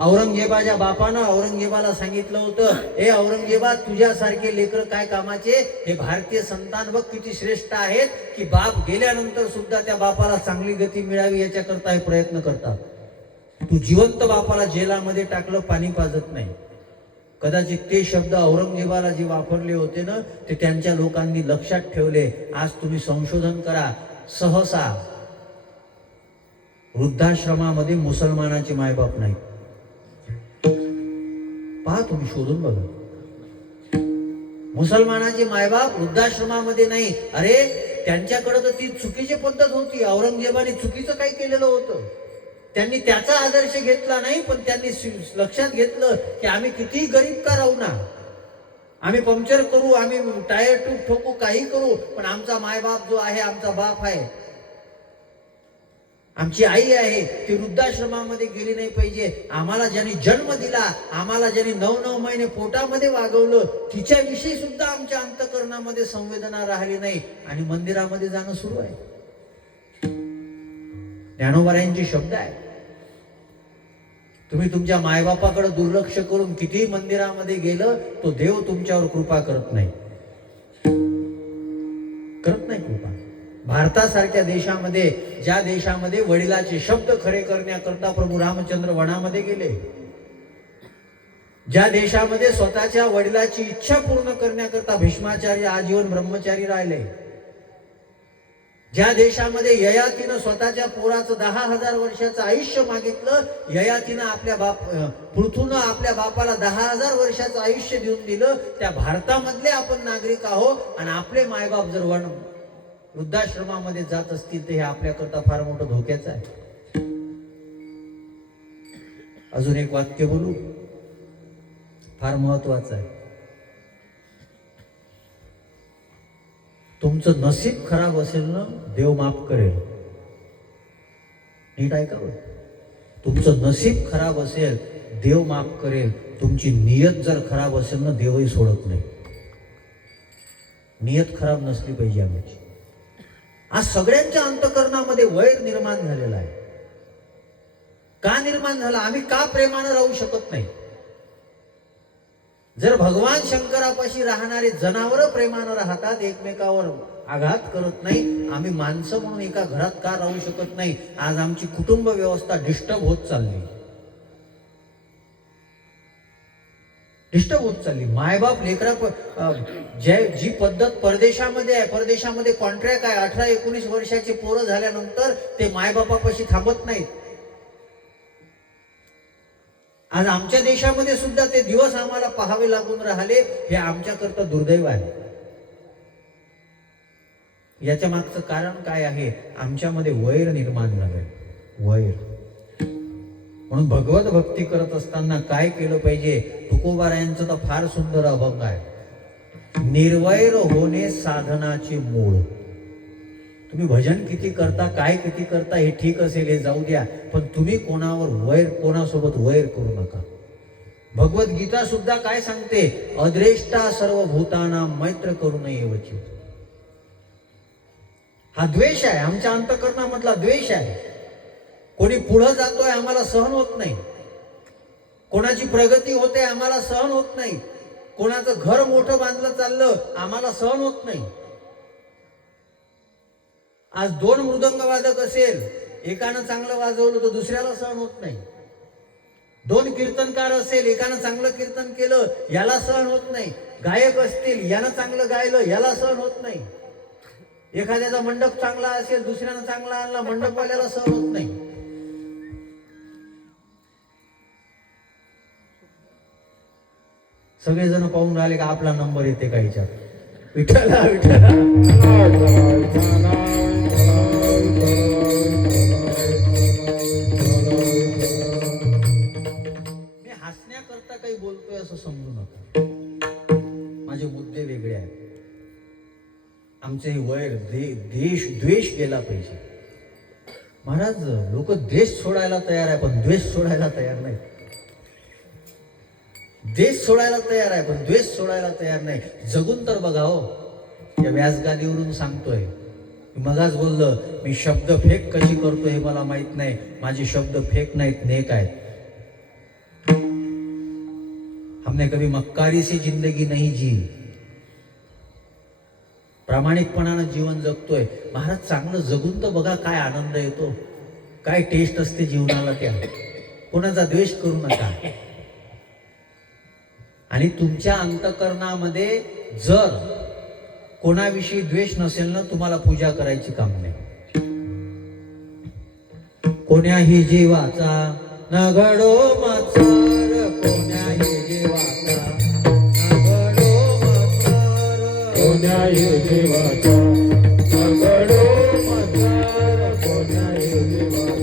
औरंगजेबाच्या बापानं औरंगजेबाला सांगितलं होतं, ए औरंगजेबा, तुझ्यासारखे लेकर काय कामाचे? हे भारतीय संतान बघ किती श्रेष्ठ आहेत की बाप गेल्यानंतर सुद्धा त्या बापाला चांगली गती मिळावी याच्याकरता हे प्रयत्न करतात. तू जिवंत बापाला जेलामध्ये टाकलं, पाणी पाजत नाही. कदाचित ते शब्द औरंगजेबाला जे वापरले होते ना, ते त्यांच्या लोकांनी लक्षात ठेवले. आज तुम्ही संशोधन करा, सहसा वृद्धाश्रमामध्ये मुसलमानाचे मायबाप नाहीत. पहा, तुम्ही शोधून बघा, मुसलमानाचे मायबाप वृद्धाश्रमामध्ये नाही. अरे त्यांच्याकडे तर ती चुकीची पद्धत होती. औरंगजेबाने चुकीचं काय केलेलं होतं? त्यांनी त्याचा आदर्श घेतला नाही, पण त्यांनी लक्षात घेतलं की आम्ही कितीही गरीब का राहू ना, आम्ही पंक्चर करू, आम्ही टायर ट्यूब ठोकू, काही करू, पण आमचा मायबाप जो आहे, आमचा बाप आहे, आमची आई आहे, ती वृद्धाश्रमामध्ये गेली नाही पाहिजे. आम्हाला ज्यांनी जन्म दिला, आम्हाला ज्यांनी 9 महिने पोटामध्ये वागवलं, तिच्याविषयी सुद्धा आमच्या अंतःकरणामध्ये संवेदना राहिली नाही आणि मंदिरामध्ये जाणं सुरू आहे. ज्ञानोबारायांचे शब्द आहे. तुम्ही तुमच्या मायबापाकडे दुर्लक्ष करून कितीही मंदिरामध्ये गेलं, तो देव तुमच्यावर कृपा करत नाही कृपा. भारतासारख्या देशामध्ये, ज्या देशामध्ये वडिलाचे शब्द खरे करण्याकरता प्रभू रामचंद्र वनामध्ये गेले, ज्या देशामध्ये स्वतःच्या वडिलाची इच्छा पूर्ण करण्याकरता भीष्माचार्य आजीवन ब्रह्मचारी राहिले, ज्या देशामध्ये ययातीनं स्वतःच्या पोराचं 10,000 वर्षाचं आयुष्य मागितलं, ययातीनं पृथूनं आपल्या बापाला 10,000 वर्षाचं आयुष्य देऊन दिलं, त्या भारतामधले आपण नागरिक आहोत आणि आपले मायबाप जर वृद्धाश्रमामध्ये जात असतील तर हे आपल्याकरता फार मोठं धोक्याचं आहे. अजून एक वाक्य बोलू, फार महत्वाचं आहे. तुमचं नसीब खराब असेल ना, देव माफ करेल. नीट ऐका बरं, तुमचं नसीब खराब असेल, देव माफ करेल. तुमची नियत जर खराब असेल ना, देवही सोडत नाही. नियत खराब नसली पाहिजे आमची. आज सगळ्यांच्या अंतःकरणामध्ये वैर निर्माण झालेला आहे. का निर्माण झाला? आम्ही का प्रेमानं राहू शकत नाही? जर भगवान शंकरापाशी राहणारे जनावर प्रेमानं राहतात, एकमेकावर आघात करत नाही, आम्ही माणसं म्हणून एका घरात का राहू शकत नाही? आज आमची कुटुंब व्यवस्था डिस्टर्ब होत चालली. मायबाप लेकरा जी पद्धत परदेशामध्ये आहे, परदेशामध्ये कॉन्ट्रॅक्ट आहे. 18-19 वर्षाचे पोरं झाल्यानंतर ते मायबापापाशी थांबत नाहीत. आज आमच्या देशामध्ये सुद्धा ते दिवस आम्हाला पाहावे लागून राहिले. हे आमच्याकरता दुर्दैव आहे. याच्या मागचं कारण काय आहे? आमच्यामध्ये वैर निर्माण झालंय, वैर. म्हणून भगवत भक्ती करत असताना काय केलं पाहिजे? तुकोबारायांचं तर फार सुंदर अभंग आहे, निर्वैर होणे साधनाचे मूळ. तुम्ही भजन किती करता, काय किती करता हे ठीक असेल, हे जाऊ द्या, पण तुम्ही कोणासोबत वैर करू नका. भगवद्गीता सुद्धा काय सांगते, अद्रेष्टा सर्व भूताना मैत्र करू नये वची. हा द्वेष आहे, आमच्या अंतःकरणामधला द्वेष आहे. कोणी पुढं जातोय आम्हाला सहन होत नाही, कोणाची प्रगती होते आम्हाला सहन होत नाही, कोणाचं घर मोठं बांधलं चाललं आम्हाला सहन होत नाही. आज 2 मृदंग वादक असेल, एकानं चांगलं वाजवलं तर दुसऱ्याला सहन होत नाही. 2 कीर्तनकार असेल, एकानं चांगलं कीर्तन केलं याला सहन होत नाही. गायक असतील, यानं चांगलं गायलं याला सहन होत नाही. एखाद्याचा मंडप चांगला असेल, दुसऱ्यानं चांगला आणला, मंडपवाल्याला सहन होत नाही. सगळेजण पाहून राहिले का आपला नंबर येते का हिच्यात. विठ्ठला विठ्ठला. मी हसण्याकरता काही बोलतोय असं समजू नका. माझे मुद्दे वेगळे आहेत. आमचे हे वैर द्वेष गेला पाहिजे. महाराज, लोक देश सोडायला तयार आहे पण द्वेष सोडायला तयार नाही. देश सोडायला तयार आहे पण द्वेष सोडायला तयार नाही. जगून तर बघा हो. या व्यासगादीवरून सांगतोय, मगाच बोललं, मी शब्द फेक कशी करतो हे मला माहित नाही. माझे शब्द फेक नाहीत, नेक आहेत. हमने कभी मक्कारी से जिंदगी नहीं जी. प्रामाणिकपणानं जीवन जगतोय. महाराज, चांगलं जगून तर बघा, काय आनंद येतो, काय टेस्ट असते जीवनाला. त्या कोणाचा द्वेष करू नका. आणि तुमच्या अंतःकरणामध्ये जर कोणाविषयी द्वेष नसेल ना, तुम्हाला पूजा करायची काम नाही. कोण्याही जीवाचा न घडो मत्सर, कोण्याही जीवाचा न घडो मत्सर, कोण्याही जीवाचा नगडो मत्सर, कोण्याही जीवाचा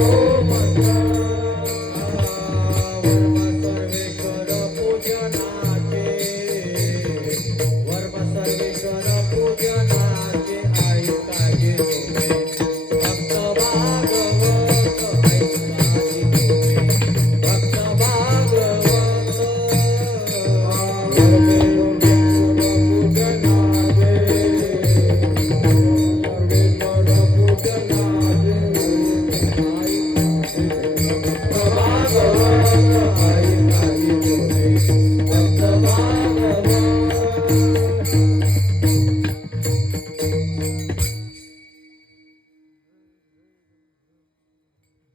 नगडो मत्सर,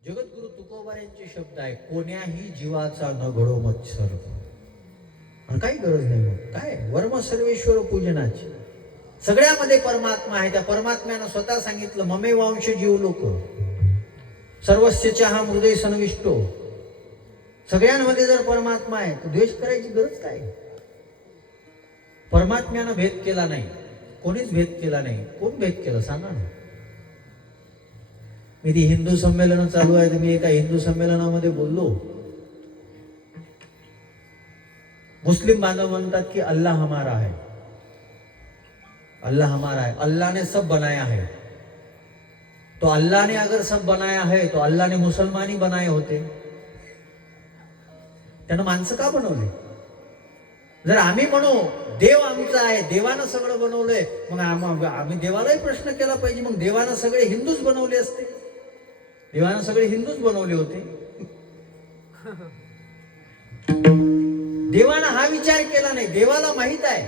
जगद्गुरु तुकोबारायांचे शब्द आहे, कोण्याही जीवाचा न घडो मत्सर. आणि काही गरज नाही. काय वर्म सर्वेश्वर पूजनाची. सगळ्यामध्ये परमात्मा आहे. त्या परमात्म्यानं स्वतः सांगितलं, ममे वांश जीव लोक सर्वस्यचा हा हृदय सनविष्टो. सगळ्यांमध्ये जर परमात्मा आहे तर द्वेष करायची गरज काय. परमात्म्यानं भेद केला नाही, कोणीच भेद केला नाही. कोण भेद केला सांगा ना. मी ती हिंदू संमेलन चालू आहे, तर मी एका हिंदू संमेलनामध्ये बोललो. मुस्लिम बांधव म्हणतात की अल्लाह हमारा है, अल्लाह हमारा है, अल्लाह ने सब बनाया है. तो अल्लाह ने अगर सब बनाया है तो अल्लाह ने मुसलमानी बनाए होते. त्यानं माणसं का बनवले. जर आम्ही म्हणू देव आमचा आहे, देवानं सगळं बनवलंय, मग आम्ही देवालाही प्रश्न केला पाहिजे. मग देवानं सगळे हिंदूच बनवले असते. देवानं सगळे हिंदूच बनवले होते. देवानं हा विचार केला नाही. देवाला माहित आहे,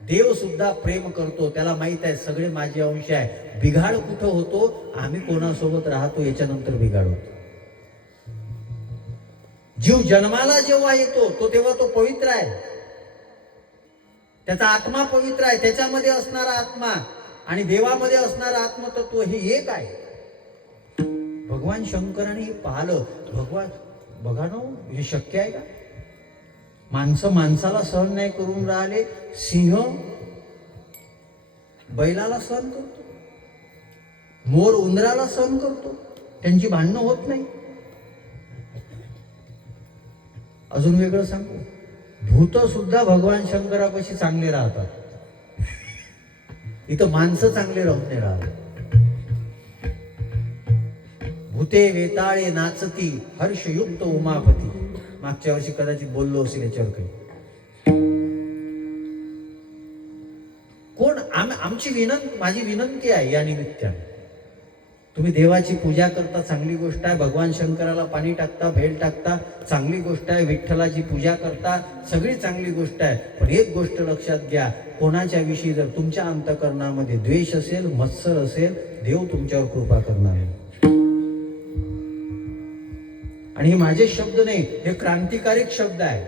देव सुद्धा प्रेम करतो. त्याला माहित आहे सगळे माझे अंश आहे. बिघाड कुठं होतो, आम्ही कोणासोबत राहतो याच्यानंतर बिघाड होतो. जीव जन्माला जेव्हा येतो तो तेव्हा तो पवित्र आहे. त्याचा आत्मा पवित्र आहे. त्याच्यामध्ये असणारा आत्मा आणि देवामध्ये असणारा आत्मतत्व हे एक आहे. भगवान शंकरांनी पाहिलं, भगवान बघा ना, हे शक्य आहे का. माणसं माणसाला सहन नाही करून राहिले, सिंह बैलाला सहन करतो, मोर उंदराला सहन करतो, त्यांची भांडणं होत नाही. अजून वेगळं सांगू, भूत सुद्धा भगवान शंकरापाशी चांगले राहतात. इथं माणसं चांगले राहून नाही राहत. भूते वेताळे नाचती हर्षयुक्त उमापती. मागच्या वर्षी कदाचित बोललो असेल याच्यावर काही. कोण आमची माझी विनंती आहे या निमित्ताने, तुम्ही देवाची पूजा करता, चांगली गोष्ट आहे. भगवान शंकराला पाणी टाकता, भेट टाकता, चांगली गोष्ट आहे. विठ्ठलाची पूजा करता, सगळी चांगली गोष्ट आहे. पण एक गोष्ट लक्षात घ्या, कोणाच्या विषयी जर तुमच्या अंतःकरणामध्ये द्वेष असेल, मत्सर असेल, देव तुमच्यावर कृपा करणार नाही. आणि हे माझे शब्द नाही, हे क्रांतिकारक शब्द आहे.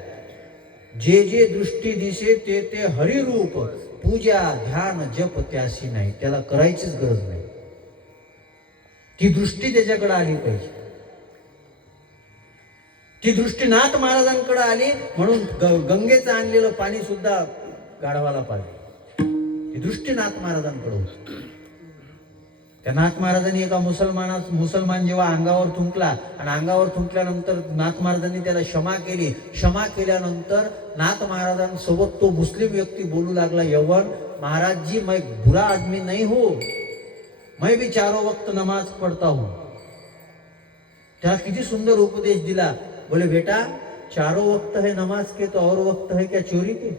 जे जे दृष्टी दिसे ते ते हरिरूप, पूजा ध्यान जप त्याशी नाही. त्याला करायचीच गरज नाही. ती दृष्टी त्याच्याकडे आली पाहिजे. ती दृष्टी नाथ महाराजांकडे आली म्हणून गंगेचं आणलेलं पाणी सुद्धा गाढवाला पाहिजे. ती दृष्टी नाथ महाराजांकडे होती. त्या नाथ महाराजांनी एका मुसलमान जेव्हा अंगावर थुंकला आणि अंगावर थुंकल्यानंतर नाथ महाराजांनी त्याला क्षमा केली. क्षमा केल्यानंतर नाथ महाराजांसोबत तो मुस्लिम व्यक्ती बोलू लागला, यवन महाराज जी, मैं बुरा आदमी नहीं हूं, मैं भी चारों वक्त नमाज पढ़ता हूं. त्याला किती सुंदर उपदेश दिला. बोले बेटा, चारों वक्त है नमाज के तो और वक्त है क्या चोरी के?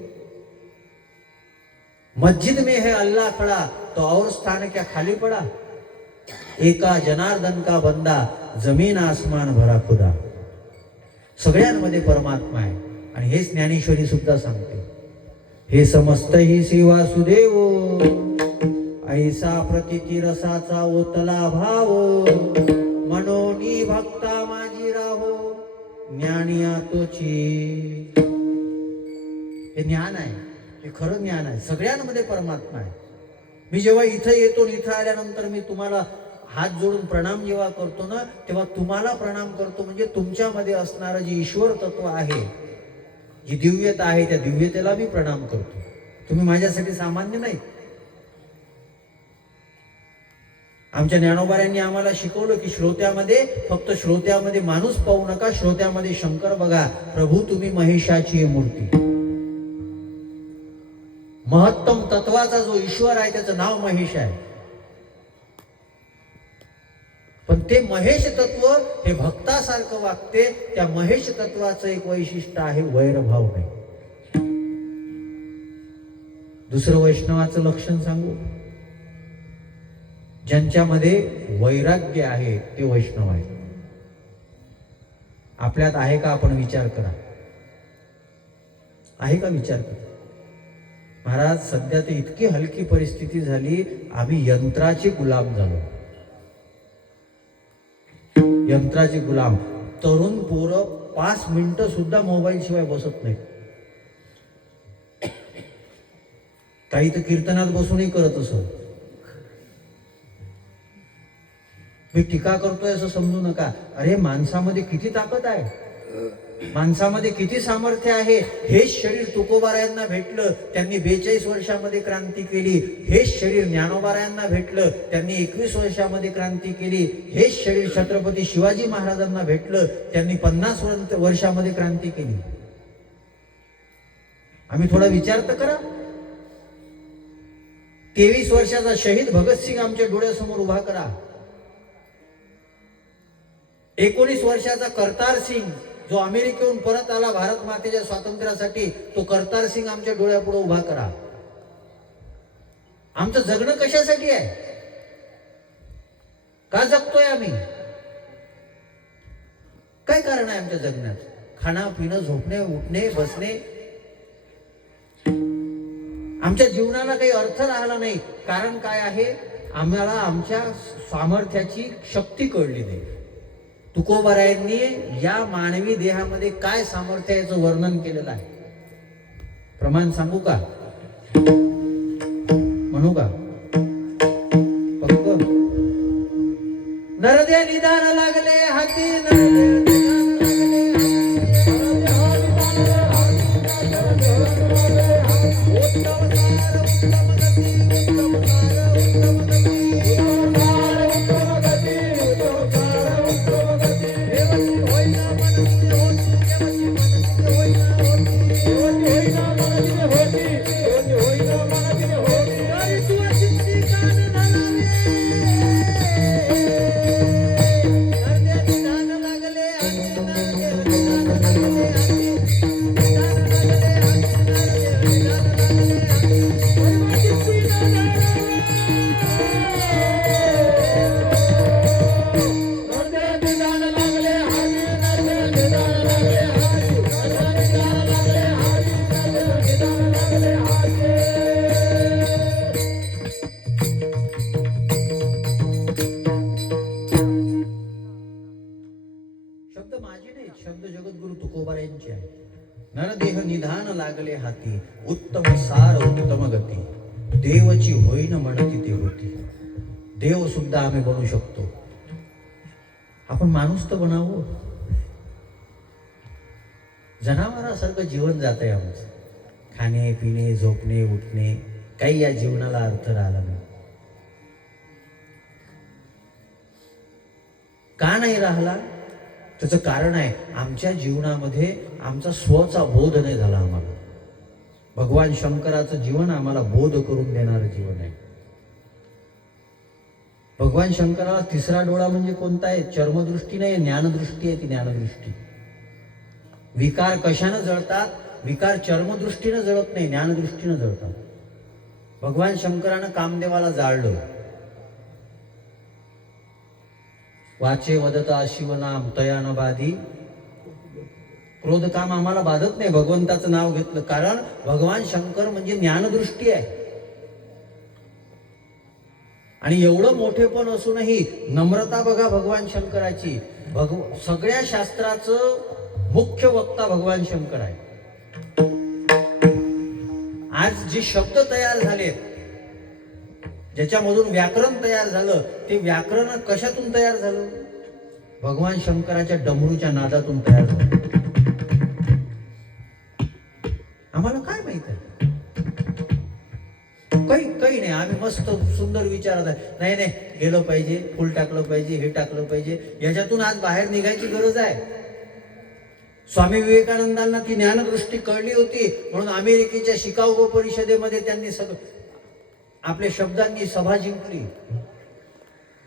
मस्जिद में है अल्लाह खड़ा तो और स्थान क्या खाली पड़ा? एका जनार्दन का बंदा, जमीन आसमान भरा खुदा. सगळ्यांमध्ये परमात्मा आहे. आणि हेच ज्ञानेश्वरी सुद्धा सांगते, हे समस्त ही श्री वासुदेव, ऐसा प्रतीती रसाचा ओतला भाव, मनोनी भक्ता माझी राहो, ज्ञानिया तोची. हे ज्ञान आहे, हे खरं ज्ञान आहे. सगळ्यांमध्ये परमात्मा आहे. मी जेव्हा इथं येतो, इथं आल्यानंतर मी तुम्हाला हात जोडून प्रणाम जेव्हा करतो ना, तेव्हा तुम्हाला प्रणाम करतो. म्हणजे तुमच्यामध्ये असणारं जे ईश्वर तत्व आहे, जी दिव्यता आहे, त्या दिव्यतेला मी प्रणाम करतो. तुम्ही माझ्यासाठी सामान्य नाही. आमच्या ज्ञानोबाऱ्यांनी आम्हाला शिकवलं की श्रोत्यामध्ये, फक्त श्रोत्यामध्ये माणूस पाहू नका, श्रोत्यामध्ये शंकर बघा. प्रभू तुम्ही महेशाची मूर्ती. महत्तम तत्वाचा जो ईश्वर आहे त्याचं नाव महेश आहे. पण ते महेश तत्व हे भक्तासारखं वागते. त्या महेश तत्वाचं एक वैशिष्ट्य आहे, वैरभाव नाही. दुसरं वैष्णवाचं लक्षण सांगू, ज्यांच्यामध्ये वैराग्य आहे ते वैष्णव आहे. आपल्यात आहे का? आपण विचार करा. आहे का? विचार करा. महाराज, सध्या ते इतकी हलकी परिस्थिती झाली, आम्ही यंत्राचे गुलाम झालो. यंत्राचे गुलाम. तरुण पोरं 5 मिनिटं सुद्धा मोबाईल शिवाय बसत नाही. काही तर कीर्तनात बसूनही करत असं. मी टीका करतोय असं समजू नका. अरे, माणसामध्ये किती ताकद आहे, माणसामध्ये किती सामर्थ्य आहे. हेच शरीर तुकोबारायांना भेटलं, त्यांनी 42 वर्षामध्ये क्रांती केली. हेच शरीर ज्ञानोबारायांना भेटलं, त्यांनी 21 वर्षामध्ये क्रांती केली. हेच शरीर छत्रपती शिवाजी महाराजांना भेटलं, त्यांनी 50 वर्षामध्ये क्रांती केली. आम्ही थोडा विचार तर करा. 23 वर्षाचा शहीद भगतसिंग आमच्या डोळ्यासमोर उभा करा. 19 वर्षाचा करतार सिंग जो अमेरिकेहून परत आला भारत मातेच्या स्वातंत्र्यासाठी, तो करतार सिंग आमच्या डोळ्यापुढे उभा करा. आमचं जगणं कशासाठी आहे? का जगतोय आम्ही? काय कारण आहे आमच्या जगण्यात? खाणं पिणं, झोपणे, उठणे, बसणे. आमच्या जीवनाला काही अर्थ राहिला नाही. कारण काय आहे? आम्हाला आमच्या सामर्थ्याची शक्ती कळली नाही. तुकोबारायांनी या मानवी देहामध्ये काय सामर्थ्य याचं वर्णन केलेलं आहे. प्रमाण सांगू का? म्हणू का? पक्क. नरदे निदान लागले हाती, नरदे निदान लागले हाती. शब्द माझे नाही, शब्द जगद्गुरु तुकोबा यांचे आहे. नरदेह निधान लागले हाती, उत्तम सार उत्तम गती, देवची होईन म्हणती ते होती. देव सुद्धा आम्ही बनू शकतो. आपण माणूस तर बनावं. जनावरासारखं जीवन जात आहे आमचं. खाणे पिणे झोपणे उठणे, काही या जीवनाला अर्थ राहिला नाही. का नाही राहिला? त्याचं कारण आहे, आमच्या जीवनामध्ये आमचा स्वचा बोध नाही झाला. आम्हाला भगवान शंकराचं जीवन आम्हाला बोध करून देणारं जीवन आहे. भगवान शंकराला तिसरा डोळा म्हणजे कोणता आहे? चर्मदृष्टी नाही, ज्ञानदृष्टी आहे. ती ज्ञानदृष्टी. विकार कशानं जळतात? विकार चर्मदृष्टीनं जळत नाही, ज्ञानदृष्टीनं जळतात. भगवान शंकरानं कामदेवाला जाळलं. वाचे वदता शिवनाम तया न बाधी. क्रोध काम आम्हाला बाधत नाही भगवंताचं नाव घेतलं, कारण भगवान शंकर म्हणजे ज्ञानदृष्टी आहे. आणि एवढं मोठेपण असूनही नम्रता बघा भगवान शंकराची. सगळ्या शास्त्राचं मुख्य वक्ता भगवान शंकर आहे. आज जे शब्द तयार झालेत, ज्याच्यामधून व्याकरण तयार झालं, ते व्याकरण कशातून तयार झालं? भगवान शंकराच्या डमरूच्या नादातून तयार झालं. आम्हाला काय माहित आहे? काही नाही. आम्ही मस्त सुंदर विचारत आहे. नाही नाही, गेलं पाहिजे, फुल टाकलं पाहिजे, हे टाकलं पाहिजे. याच्यातून आज बाहेर निघायची गरज आहे. स्वामी विवेकानंदांना ती ज्ञानदृष्टी कळली होती, म्हणून अमेरिकेच्या शिकागो परिषदेमध्ये त्यांनी आपल्या शब्दांनी सभा जिंकली.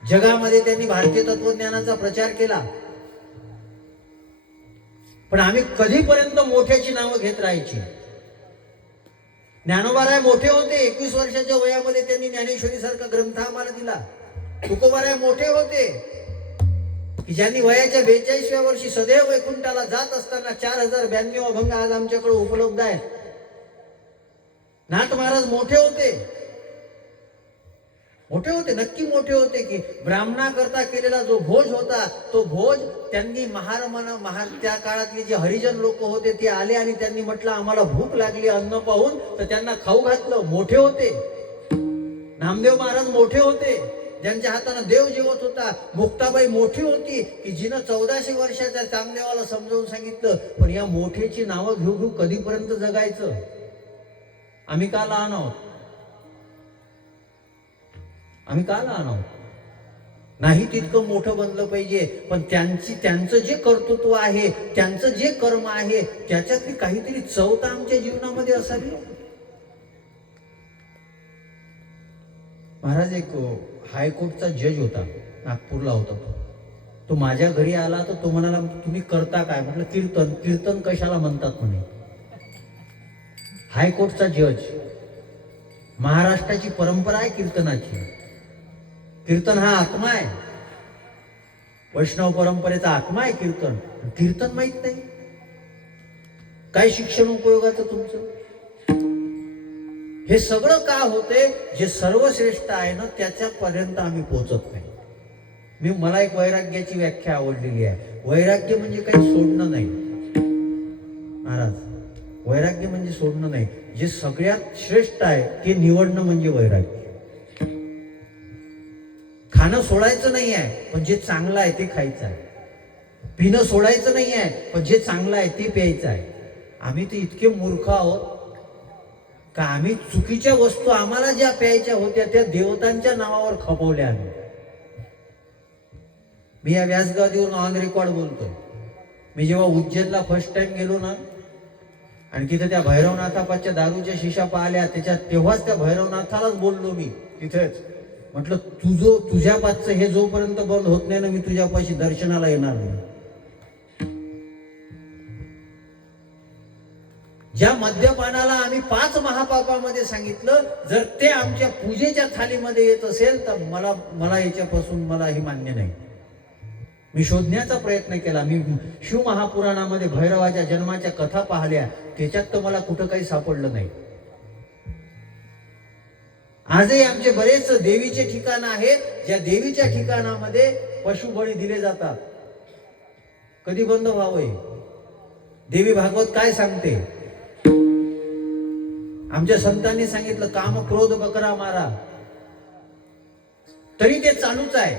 जगामध्ये त्यांनी भारतीय तत्वज्ञानाचा प्रचार केला. पण आम्ही कधीपर्यंत मोठ्याची नावं घेत राहायची? ज्ञानोबाराय मोठे होते. 21 वर्षाच्या वयामध्ये त्यांनी ज्ञानेश्वरी सारखा ग्रंथ आम्हाला दिला. तुकोबाराय मोठे होते की ज्यांनी वयाच्या 42व्या वर्षी सदैव वैकुंठाला जात असताना 4092 अभंग आज आमच्याकडे उपलब्ध आहेत. नाथ महाराज मोठे होते. मोठे होते, नक्की मोठे होते. की ब्राह्मणाकरता केलेला जो भोज होता, तो भोज त्यांनी त्या काळातले जे हरिजन लोक होते ते आले आणि त्यांनी म्हटलं आम्हाला भूक लागली अन्न पाहून, तर त्यांना खाऊ घातलं. मोठे होते. नामदेव महाराज मोठे होते, ज्यांच्या हाताने देव जेवत होता. मुक्ताबाई मोठी होती की जिनं 1400 वर्षाच्या नामदेवाला समजावून सांगितलं. पण या मोठेची नावं घेऊ घेऊ कधीपर्यंत जगायचं? आम्ही का लहान आहोत? आम्ही का लहान आहोत? नाही तितकं मोठं बनलं पाहिजे. पण त्यांचं जे कर्तृत्व आहे, त्यांचं जे कर्म आहे, त्याच्यातली काहीतरी चवता आमच्या जीवनामध्ये असावी. महाराज, एक हायकोर्टचा जज होता, नागपूरला होता. तो माझ्या घरी आला तर तो म्हणाला, तुम्ही करता काय? म्हटलं कीर्तन. कीर्तन कशाला म्हणतात म्हणे? हायकोर्टचा जज. महाराष्ट्राची परंपरा आहे कीर्तनाची. कीर्तन हा आत्मा आहे. वैष्णव परंपरेचा आत्मा आहे कीर्तन. कीर्तन माहित नाही. काय शिक्षण उपयोगाचं तुमचं? हे सगळं का होते? जे सर्वश्रेष्ठ आहे ना, त्याच्यापर्यंत आम्ही पोहोचत नाही. मला एक वैराग्याची व्याख्या आवडलेली आहे. वैराग्य म्हणजे काही सोडणं नाही महाराज. वैराग्य म्हणजे सोडणं नाही. जे सगळ्यात श्रेष्ठ आहे ते निवडणं म्हणजे वैराग्य. खाणं सोडायचं नाही आहे, पण जे चांगलं आहे ते खायचं आहे. पिणं सोडायचं नाही आहे, पण जे चांगलं आहे ते प्यायचं आहे. आम्ही तर इतके मूर्ख आहोत. का आम्ही चुकीच्या वस्तू आम्हाला ज्या प्यायच्या होत्या त्या देवतांच्या नावावर खपवल्या आम्ही. मी या व्यासगादीवरून ऑन रेकॉर्ड बोलतोय. मी जेव्हा उज्जैनला फर्स्ट टाइम गेलो ना आणि तिथे त्या भैरवनाथापाच्या दारूच्या शिशा पाहिल्या त्याच्यात, तेव्हाच त्या भैरवनाथालाच बोललो मी तिथेच. म्हटलं तुझ्या पाचचं हे जोपर्यंत बंद होत नाही ना मी तुझ्यापाशी दर्शनाला येणार नाही. ज्या मद्यपानाला आम्ही 5 महापापामध्ये सांगितलं, जर ते आमच्या पूजेच्या थालीमध्ये येत असेल तर मला याच्यापासून मला हे मान्य नाही. मी शोधण्याचा प्रयत्न केला. मी शिवमहापुराणामध्ये भैरवाच्या जन्माच्या कथा पाहिल्या, त्याच्यात तर मला कुठं काही सापडलं नाही. आजही आमचे बरेच देवीचे ठिकाण आहेत, ज्या देवीच्या ठिकाणामध्ये पशुबळी दिले जातात. कधी बंद व्हावं? देवी भागवत काय सांगते? आमच्या संतांनी सांगितलं काम क्रोध बकरा मारा, तरी ते चालूच आहे.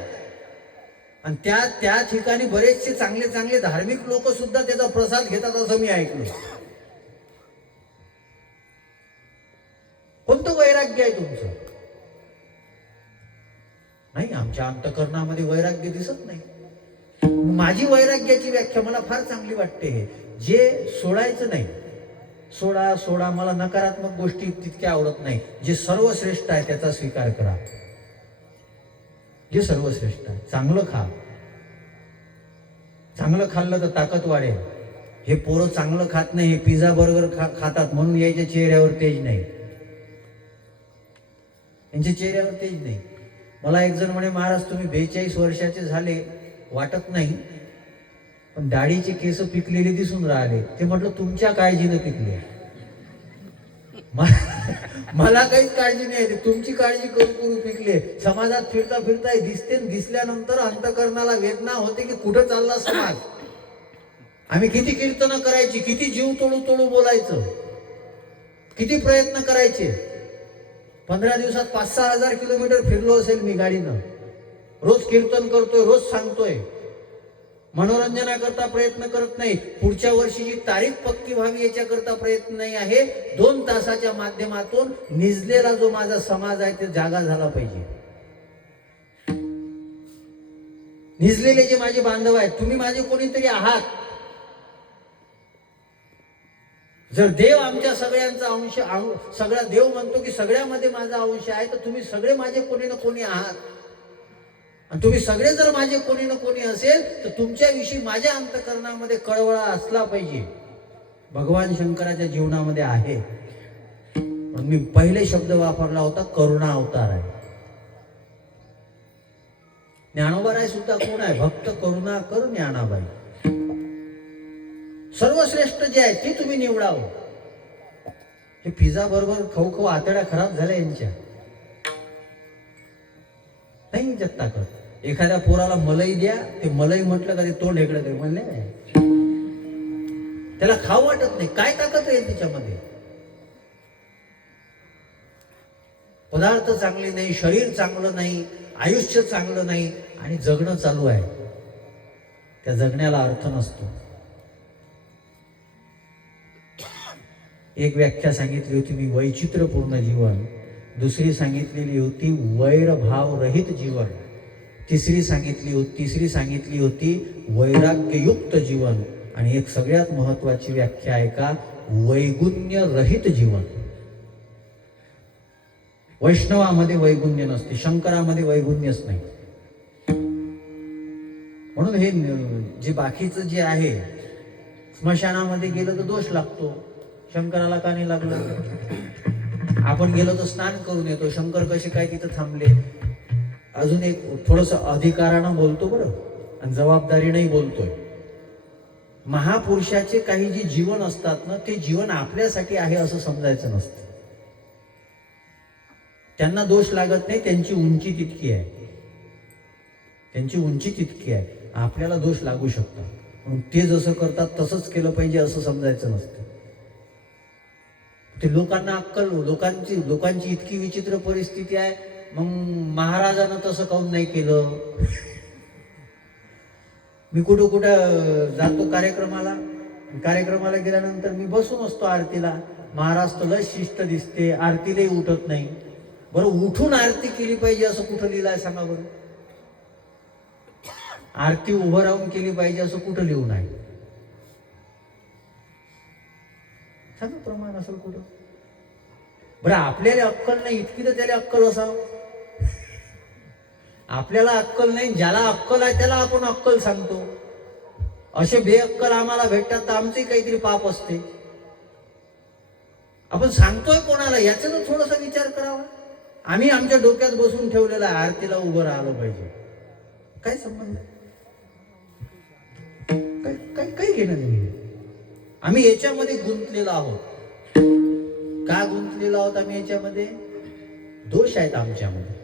आणि त्या ठिकाणी बरेचसे चांगले चांगले धार्मिक लोक सुद्धा त्याचा प्रसाद घेतात असं मी ऐकलं. कोणतं वैराग्य आहे तुमचं? नाही, आमच्या अंतःकरणामध्ये वैराग्य दिसत नाही. माझी वैराग्याची व्याख्या मला फार चांगली वाटते. जे सोडायचं नाही, सोडा. मला नकारात्मक गोष्टी तितक्या आवडत नाही. जे सर्वश्रेष्ठ आहे त्याचा स्वीकार करा. जे सर्वश्रेष्ठ आहे, चांगलं खा. चांगलं खाल्लं तर ताकद वाढेल. हे पोरं चांगलं खात नाही, हे पिझ्झा बर्गर खातात म्हणून याच्या चेहऱ्यावर तेज नाही. यांच्या चेहऱ्यावर तेज नाही. मला एक जण म्हणे, महाराज तुम्ही 42 वर्षाचे झाले वाटत नाही, पण दाढीचे केस पिकलेले दिसून राहिले. ते म्हटलं तुमच्या काळजीनं पिकले, मला काहीच काळजी नाही. ते तुमची काळजी करू पिकले. समाजात फिरता फिरता दिसते, दिसल्यानंतर अंतःकरणाला वेदना होते की कुठं चालला समाज. आम्ही किती कीर्तनं करायची, किती जीव तोडू बोलायचं, किती प्रयत्न करायचे. 15 दिवसात 5-6 हजार किलोमीटर फिरलो असेल मी गाडीनं. रोज कीर्तन करतोय, रोज सांगतोय. मनोरंजनाकरता प्रयत्न करत नाही. पुढच्या वर्षीची तारीख पक्की व्हावी याच्याकरता प्रयत्न नाही आहे. 2 तासाच्या माध्यमातून निजलेला जो माझा समाज आहे ते जागा झाला पाहिजे. निजलेले जे माझे बांधव आहेत, तुम्ही माझे कोणीतरी आहात. जर देव आमच्या सगळ्यांचा अंश, सगळा देव म्हणतो की सगळ्यामध्ये माझा अंश आहे, तर तुम्ही सगळे माझे कोणी ना कोणी आहात. आणि तुम्ही सगळे जर माझे कोणी ना कोणी असेल तर तुमच्याविषयी माझ्या अंतःकरणामध्ये कळवळा असला पाहिजे. भगवान शंकराच्या जीवनामध्ये आहे. म्हणून मी पहिले शब्द वापरला होता, करुणा अवतार आहे. ज्ञानोबाराय सुद्धा कोण आहे? भक्त करुणा कर ज्ञानाबाई. सर्वश्रेष्ठ जे आहे ते तुम्ही निवडावं. हे पिझ्झा बरोबर खाऊ आतड्या खराब झाल्या यांच्या. नाही याच्यात ताकद. एखाद्या पोराला मलई द्या, ते मलई म्हटलं का ते तोंड हेकडं काही म्हणले, त्याला खाऊ वाटत नाही. काय ताकद आहे त्याच्यामध्ये? पदार्थ चांगले नाही, शरीर चांगलं नाही, आयुष्य चांगलं नाही आणि जगणं चालू आहे. त्या जगण्याला अर्थ नसतो. एक व्याख्या सांगितली होती मी, वैचित्र्यपूर्ण जीवन. दुसरी सांगितलेली होती वैरभाव रहित जीवन. तिसरी सांगितली होती वैराग्ययुक्त जीवन. आणि एक सगळ्यात महत्वाची व्याख्या आहे का, वैगुण्य रहित जीवन. वैष्णवामध्ये वैगुण्य नसते, शंकरामध्ये वैगुण्यच नाही. म्हणून हे जे बाकीचं जे आहे, स्मशानामध्ये गेलं तर दोष लागतो, शंकराला का नाही लागलं? आपण गेलो तर स्नान करून येतो, शंकर कसे काय तिथं थांबले? अजून एक थोडस अधिकारानं बोलतो बरं, आणि जबाबदारीनेही बोलतोय. महापुरुषाचे काही जे जीवन असतात ना, ते जीवन आपल्यासाठी आहे असं समजायचं नसतं. त्यांना दोष लागत नाही, त्यांची उंची तितकी आहे. आपल्याला दोष लागू शकतात. म्हणून ते जसं करतात तसंच केलं पाहिजे असं समजायचं नसतं. ते लोकांना अक्कल, लोकांची इतकी विचित्र परिस्थिती आहे. मग महाराजानं तसं काऊन नाही केलं? मी कुठं जातो कार्यक्रमाला गेल्यानंतर मी बसून असतो आरतीला. महाराज तुला शिस्त दिसते, आरतीलाही उठत नाही. बरं उठून आरती केली पाहिजे असं कुठं लिहिलं आहे सांगा बरं? आरती उभं राहून केली पाहिजे असं कुठं लिहून आहे? सांगा प्रमाण असेल कुठं? बरं आपल्याला अक्कल नाही इतकी तर त्याला अक्कल असावं. आपल्याला अक्कल नाही, ज्याला अक्कल आहे त्याला आपण अक्कल सांगतो. असे बेअक्कल आम्हाला भेटतात तर आमचे काहीतरी पाप असते. आपण सांगतोय कोणाला याचा तर थोडासा विचार करावा. आम्ही आमच्या डोक्यात बसून ठेवलेला आहे आरतीला उभं राहिलं पाहिजे. काय संबंध? काय काय घेणं नाही. आम्ही याच्यामध्ये गुंतलेलो आहोत. का गुंतलेलो आहोत आम्ही याच्यामध्ये? दोष आहेत आमच्यामध्ये.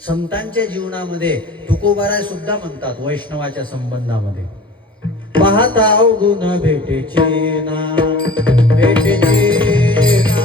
संतांच्या जीवनामध्ये तुकोबाराय सुद्धा म्हणतात वैष्णवाच्या संबंधामध्ये, पाहता अवगुण भेटेचे ना, भेटेचे ना,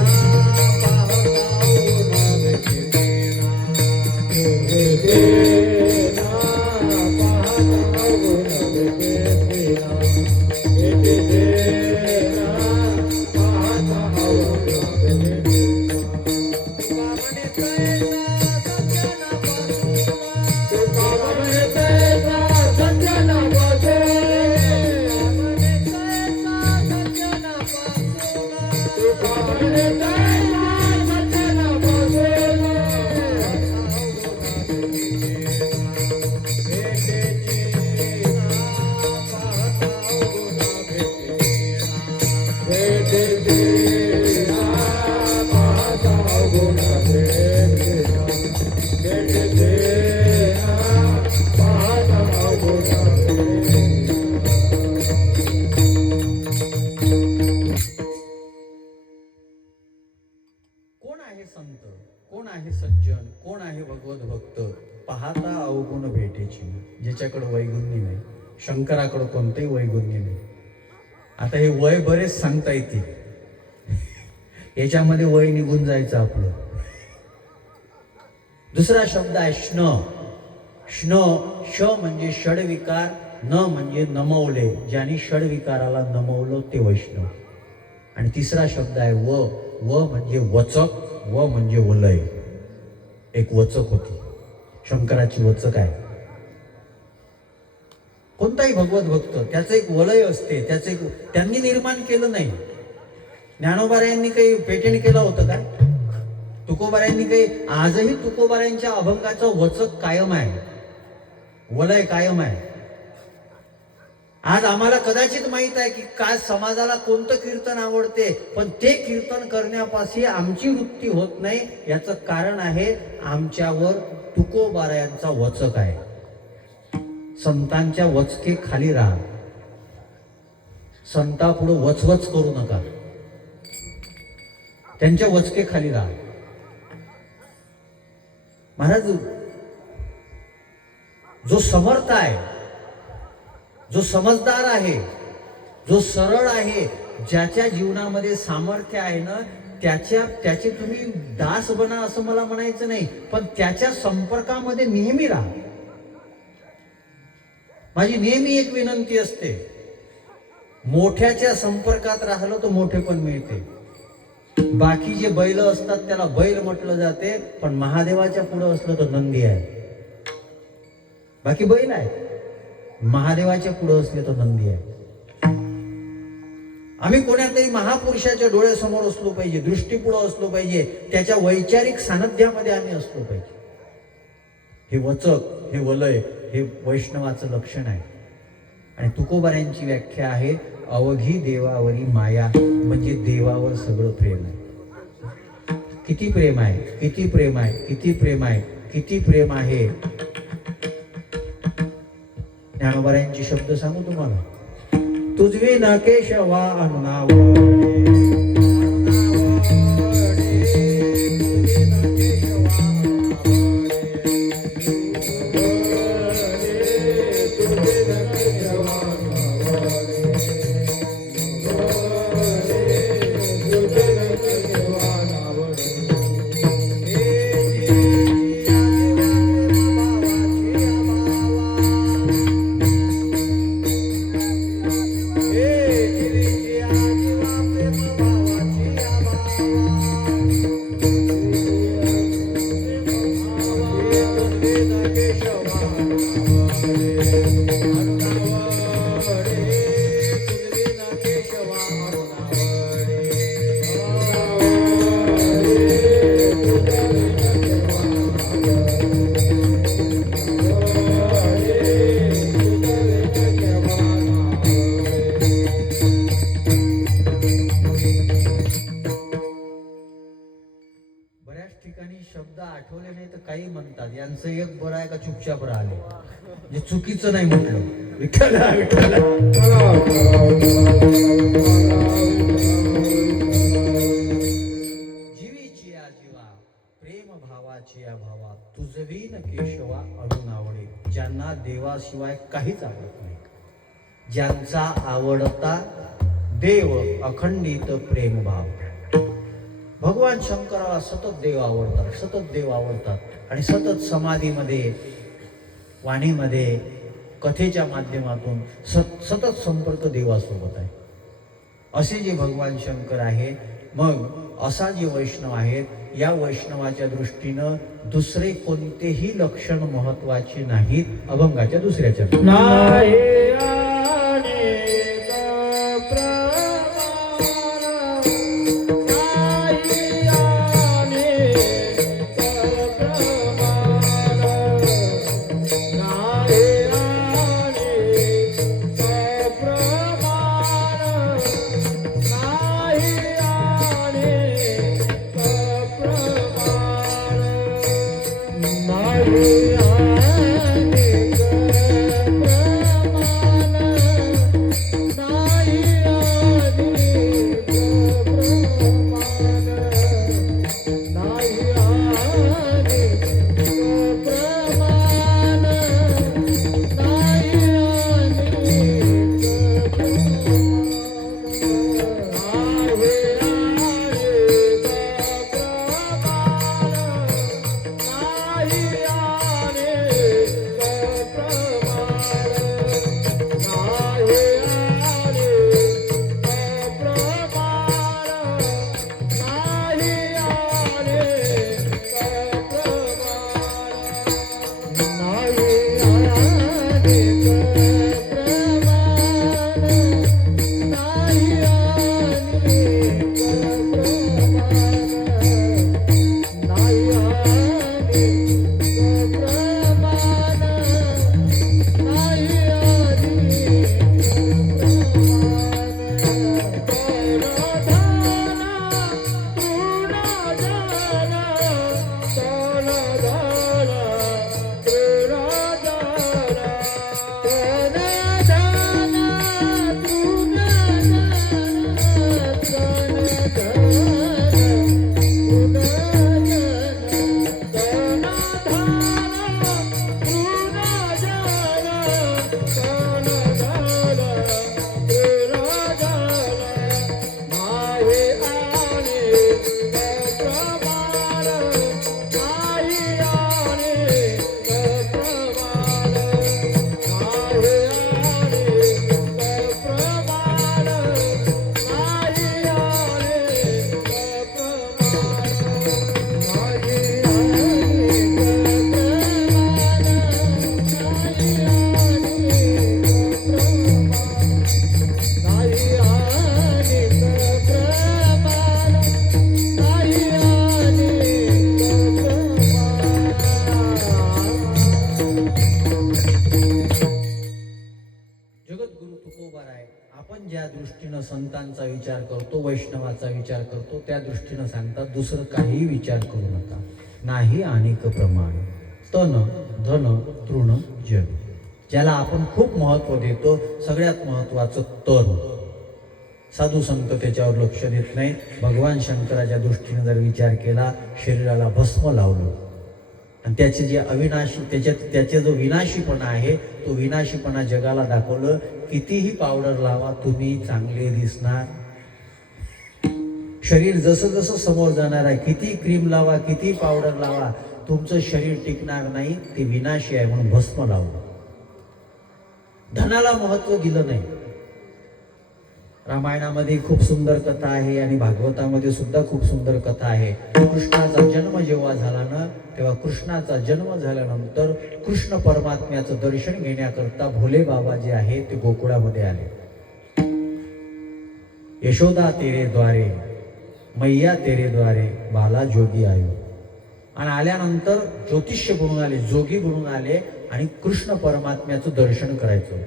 कोण आहे संत, कोण आहे सज्जन, कोण आहे भगवत भक्त? पाहता अवगुण भेटेची, ज्याच्याकडे वैगुण्य नाही. शंकराकडे कोणतेही वैगुण्य नाही. आता हे वय बरेच सांगता येते, याच्यामध्ये वय निघून जायचं आपलं. दुसरा शब्द आहे श्न. श्न, श म्हणजे षडविकार, न म्हणजे नमवले. ज्यांनी षडविकाराला नमवलं ते वैष्णव. आणि तिसरा शब्द आहे व. व म्हणजे वचक, व म्हणजे वलय. एक वचक होती, शंकराची वचक आहे. कोणताही भगवत भक्त त्याचं एक वलय असते, त्याचं एक त्यांनी निर्माण केलं नाही. ज्ञानोबारायांनी काही पेटेंट केलं होतं का? तुकोबारायांनी काही? आजही तुकोबारायांच्या अभंगाचं वचक कायम आहे, वलय कायम आहे. आज आम्हाला कदाचित माहित आहे की काय समाजाला कोणतं कीर्तन आवडते, पण ते कीर्तन करण्यापासून आमची वृत्ती होत नाही. याचं कारण आहे आमच्यावर तुकोबारायांचा वचक आहे. संतांच्या वचके खाली राहा, संतापुढे वचवच करू नका, त्यांच्या वचके खाली राहा. महाराज, जो समर्थ आहे, जो समजदार आहे, जो सरळ आहे, ज्याच्या जीवनामध्ये सामर्थ्य आहे ना, त्याचे तुम्ही दास बना असं मला म्हणायचं नाही, पण त्याच्या संपर्कामध्ये नेहमी राहा. माझी नेहमी एक विनंती असते, मोठ्याच्या संपर्कात राहिलं तर मोठे पण मिळते. बाकी जे बैल असतात त्याला बैल म्हटलं जाते, पण महादेवाच्या पुढे असलं तर नंदी आहे. बाकी बैल आहे, महादेवाच्या पुढे असले तर नंदी आहे. आम्ही कोणातरी महापुरुषाच्या डोळ्यासमोर असलो पाहिजे, दृष्टीपुढे असलो पाहिजे, त्याच्या वैचारिक सानिध्यामध्ये आम्ही असलो पाहिजे. हे वचक, हे वलय, हे वैष्णवाचं लक्षण आहे. आणि तुकोबारायांची व्याख्या आहे अवघी देवावरी माया, म्हणजे देवावर सगळं प्रेम आहे. किती प्रेम आहे, किती प्रेम आहे, किती प्रेम आहे, किती प्रेम आहे. ज्ञानोबारायांचे शब्द सांगू तुम्हाला. तुझवी न केशवा अनुनावडे, बऱ्याच ठिकाणी शब्द आठवले नाही तर काही म्हणतात यांचं एक बरं आहे का चुपचाप राहिले जे चुकीचं नाही म्हटलं विठ्ठला विठ्ठला जीवीची या जीवा प्रेम भावाची या भावा तुझवीन केशवा अडून आवडे ज्यांना देवाशिवाय काहीच आवडत नाही ज्यांचा आवडता देव अखंडित प्रेम भाव भगवान शंकराला सतत देव आवडतात आणि सतत समाधीमध्ये वाणीमध्ये कथेच्या माध्यमातून सतत संपर्क देवासोबत आहे असे जे भगवान शंकर आहे मग असा जे वैष्णव आहेत या वैष्णवाच्या दृष्टीनं दुसरे कोणतेही लक्षण महत्वाचे नाहीत अभंगाच्या दुसऱ्याच्या संतांचा विचार करतो वैष्णवाचा विचार करतो त्या दृष्टीनं सांगतात दुसरं काही विचार करू नका नाही अनेक प्रमाण तन धन तृण जन ज्याला आपण खूप महत्व देतो सगळ्यात महत्वाचं तन साधू संत त्याच्यावर लक्ष देत नाही भगवान शंकराच्या दृष्टीने जर विचार केला शरीराला भस्म लावलं आणि त्याचे जे अविनाशी त्याचे जो विनाशीपणा आहे तो विनाशीपणा जगाला दाखवलं कितीही पावडर लावा तुम्ही चांगले दिसणार शरीर जसं जसं समोर जाणार आहे किती क्रीम लावा किती पावडर लावा तुमचं शरीर टिकणार नाही ते विनाशी आहे म्हणून भस्म लावलं धनाला महत्व दिलं नाही रामायणामध्ये खूप सुंदर कथा आहे आणि भागवतामध्ये सुद्धा खूप सुंदर कथा आहे. कृष्णाचा जन्म जेव्हा झाला ना, तेव्हा कृष्णाचा जन्म झाल्यानंतर कृष्ण परमात्म्याचं दर्शन घेण्याकरता भोले बाबा जे आहे ते गोकुळामध्ये आले. यशोदा तेरे द्वारे, मैया तेरे द्वारे, बाला जोगी आयो. आणि आल्यानंतर ज्योतिष्य बनून आले, जोगी बनून आले आणि कृष्ण परमात्म्याचं दर्शन करायचं.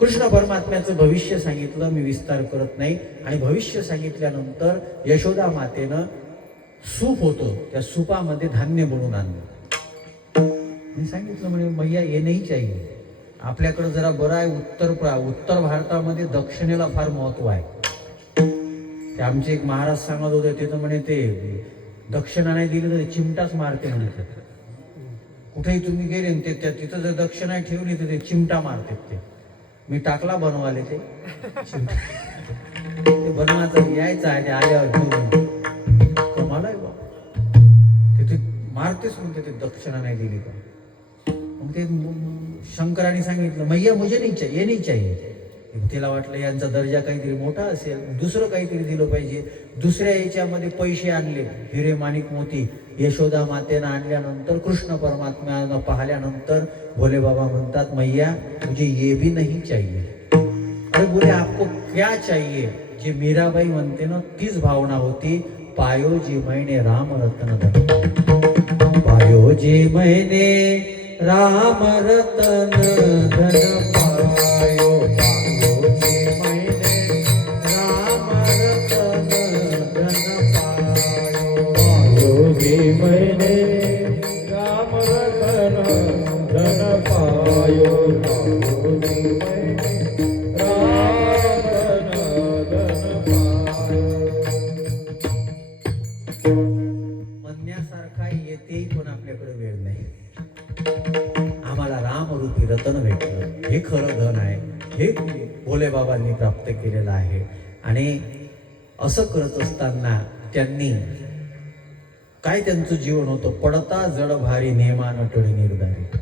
कृष्ण परमात्म्याचं भविष्य सांगितलं, मी विस्तार करत नाही. आणि भविष्य सांगितल्यानंतर यशोदा मातेनं सूप होतं, त्या सुपामध्ये धान्य बनवून आणलं. मी सांगितलं म्हणे मैया ये नाही चाहिए. आपल्याकडं जरा बरं आहे, उत्तर भारतामध्ये दक्षिणेला फार महत्व आहे. ते आमचे एक महाराज सांगत होते, ते तर म्हणे ते दक्षिणा नाही दिली तर चिमटाच मारते म्हणते. कुठेही तुम्ही गेले ते तिथं जर दक्षिणा ठेवली तर ते चिमटा मारते. ते मी टाकला बनवाले ते चिमटा. ते बनवायचं यायचं आहे, ते आल्यावर कमाल आहे बा. ते मारतेच म्हणते ते दक्षिणा नाही दिली तर. मग ते शंकराने सांगितलं मैया मुझे नहीं चाहिए, ये नहीं चाहिए. तिला वाटलं यांचा दर्जा काहीतरी मोठा असेल, दुसरं काहीतरी दिलं पाहिजे. दुसऱ्या याच्यामध्ये पैसे आणले, हिरे माणिक मोती. यशोदा मातेनं आणल्यानंतर कृष्ण परमात्म्यानं पाहिल्यानंतर भोले बाबा म्हणतात मैया मुझे ये भी नहीं चाहिए. अरे बोले आपको क्या चाहिए. जे मीराबाई म्हणते ना तीच भावना होती. पायो जी मैंने राम रत्न धन, पायो जी मैंने राम रतन धन पायो. मैंने राम रतन धन पायो. म्हणण्यासारखा येतेही पण आपल्याकडे वेळ नाही. आम्हाला रामरूपी रतन भेटलं, हे खरं धन आहे. हे भोले बाबांनी प्राप्त केलेलं आहे. आणि असं करत असताना त्यांनी काय त्यांचं जीवन होतं. पडता जड भारी नेमान टोळी निर्धारी.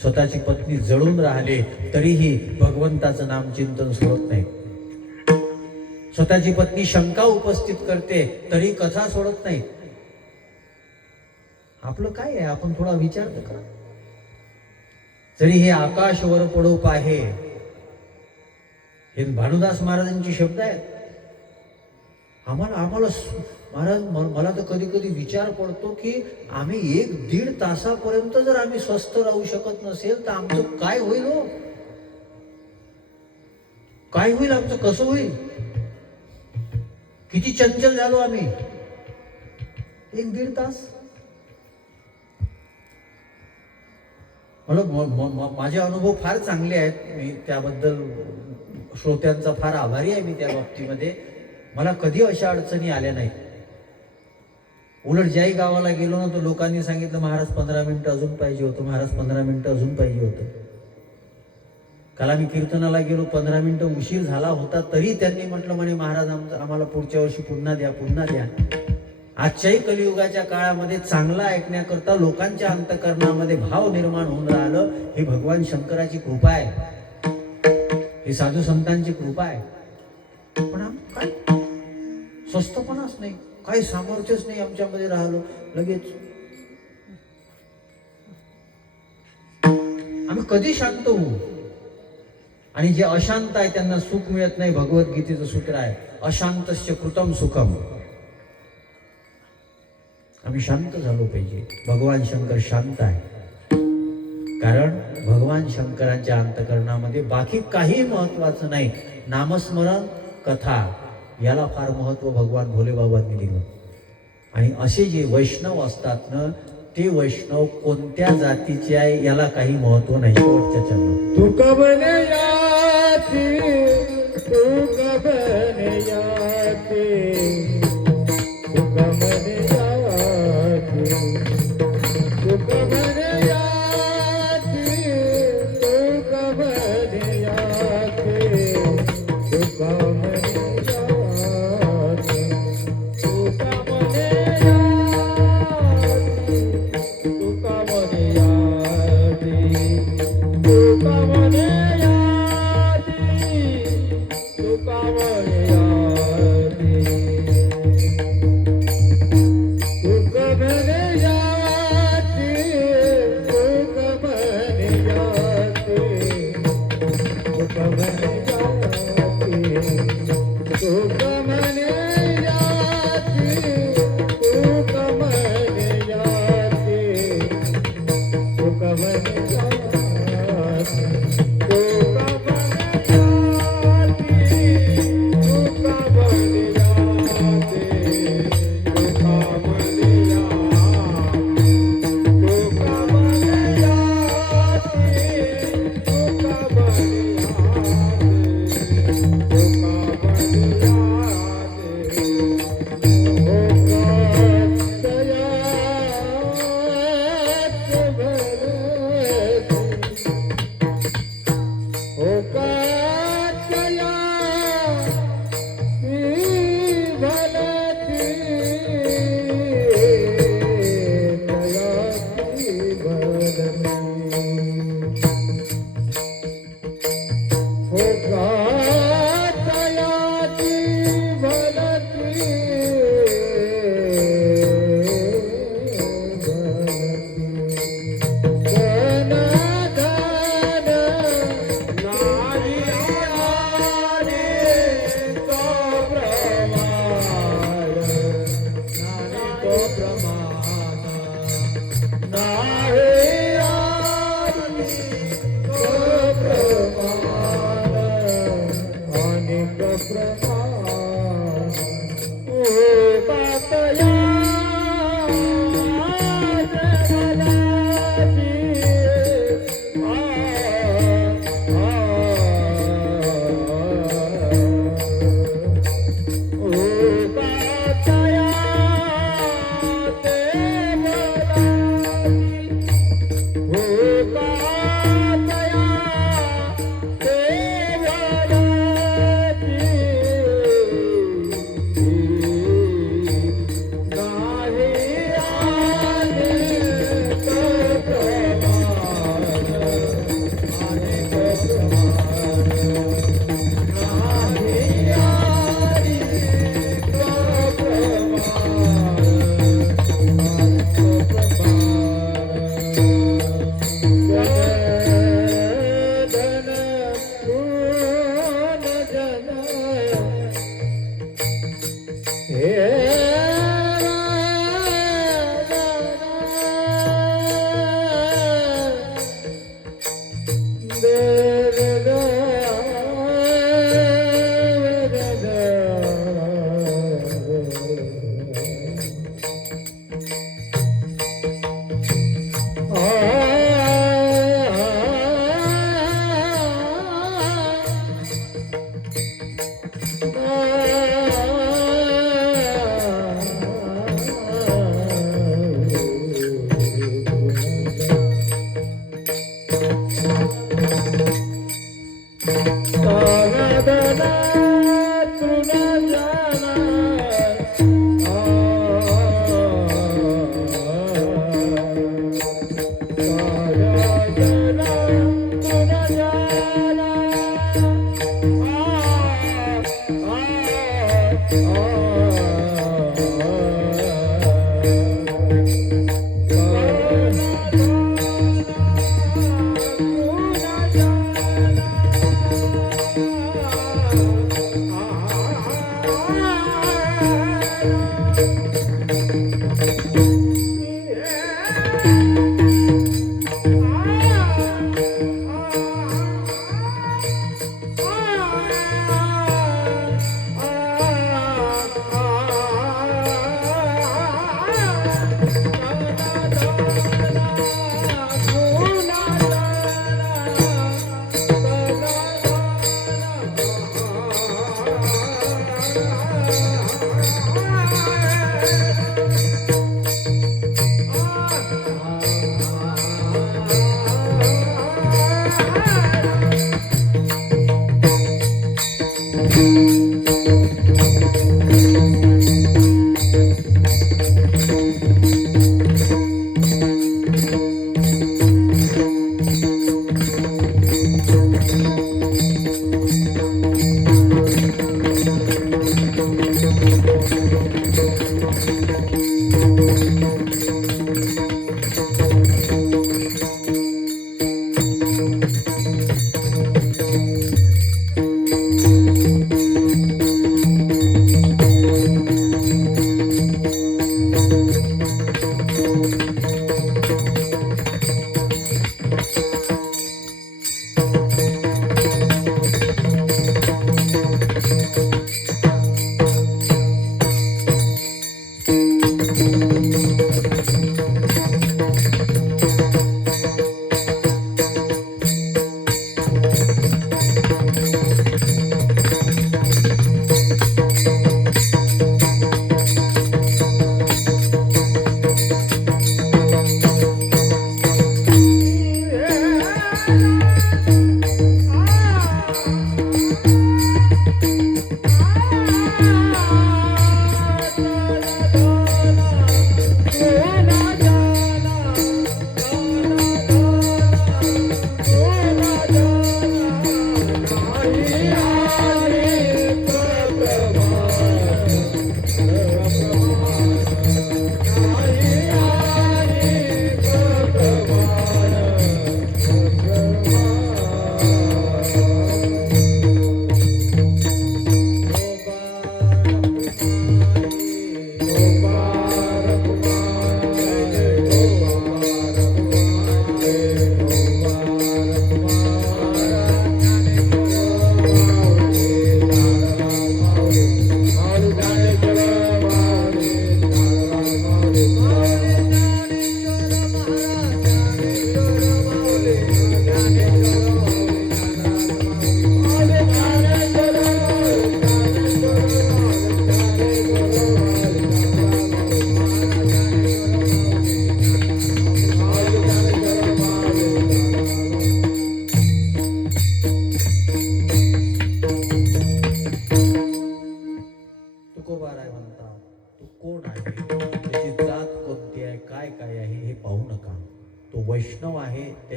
स्वतःची पत्नी जळून राहिले तरीही भगवंताचं नाम चिंतन सोडत नाही. स्वतःची पत्नी शंका उपस्थित करते तरी कथा सोडत नाही. आपलं काय आहे, आपण थोडा विचार तर करा. जरी हे आकाश वर पडो पाहे, हे भानुदास महाराजांचे शब्द आहेत. आम्हाला महाराज, मला तर कधी कधी विचार पडतो की आम्ही 1-1.5 तासापर्यंत जर आम्ही स्वस्थ राहू शकत नसेल तर आमचं काय होईल हो? काय होईल आमचं, कसं होईल? किती चंचल झालो आम्ही. 1-1.5 तास. मला माझे अनुभव फार चांगले आहेत. मी त्याबद्दल श्रोत्यांचा फार आभारी आहे मी त्या बाबतीमध्ये. मला कधी अशा अडचणी आल्या नाहीत. उलट ज्याही गावाला गेलो ना तर लोकांनी सांगितलं महाराज 15 मिनिटं अजून पाहिजे होतं, महाराज 15 मिनिटं अजून पाहिजे होतं. काल आम्ही कीर्तनाला गेलो, 15 मिनिटं उशीर झाला होता तरी त्यांनी म्हटलं म्हणे महाराज आम्हाला पुढच्या वर्षी पुन्हा द्या, पुन्हा द्या. आजच्याही कलियुगाच्या काळामध्ये चांगला ऐकण्याकरता लोकांच्या अंतःकरणामध्ये भाव निर्माण होऊन राहिलं, ही भगवान शंकराची कृपा आहे, ही साधू संतांची कृपा आहे. पण आम्ही काय स्वस्तपणाच नाही, काही सामर्थ्यच नाही आमच्यामध्ये राहिलो. लगेच आम्ही कधी शांत होऊ? आणि जे अशांत आहे त्यांना सुख मिळत नाही. भगवद्गीतेचं सूत्र आहे अशांतस्य कृतम सुखम. आम्ही शांत झालो पाहिजे. भगवान शंकर शांत आहे, कारण भगवान शंकरांच्या अंतःकरणामध्ये बाकी काही महत्वाचं नाही. नामस्मरण, कथा याला फार महत्व भगवान भोले बाबांनी दिलं. आणि असे जे वैष्णव असतात ना, ते वैष्णव कोणत्या जातीचे आहे याला काही महत्व नाही. शेवटच्या चरणात तू कबने याती, तू कबने याती, तू कबने याती, तू कबने याती, तू कबने याती, तू कबने याती, तू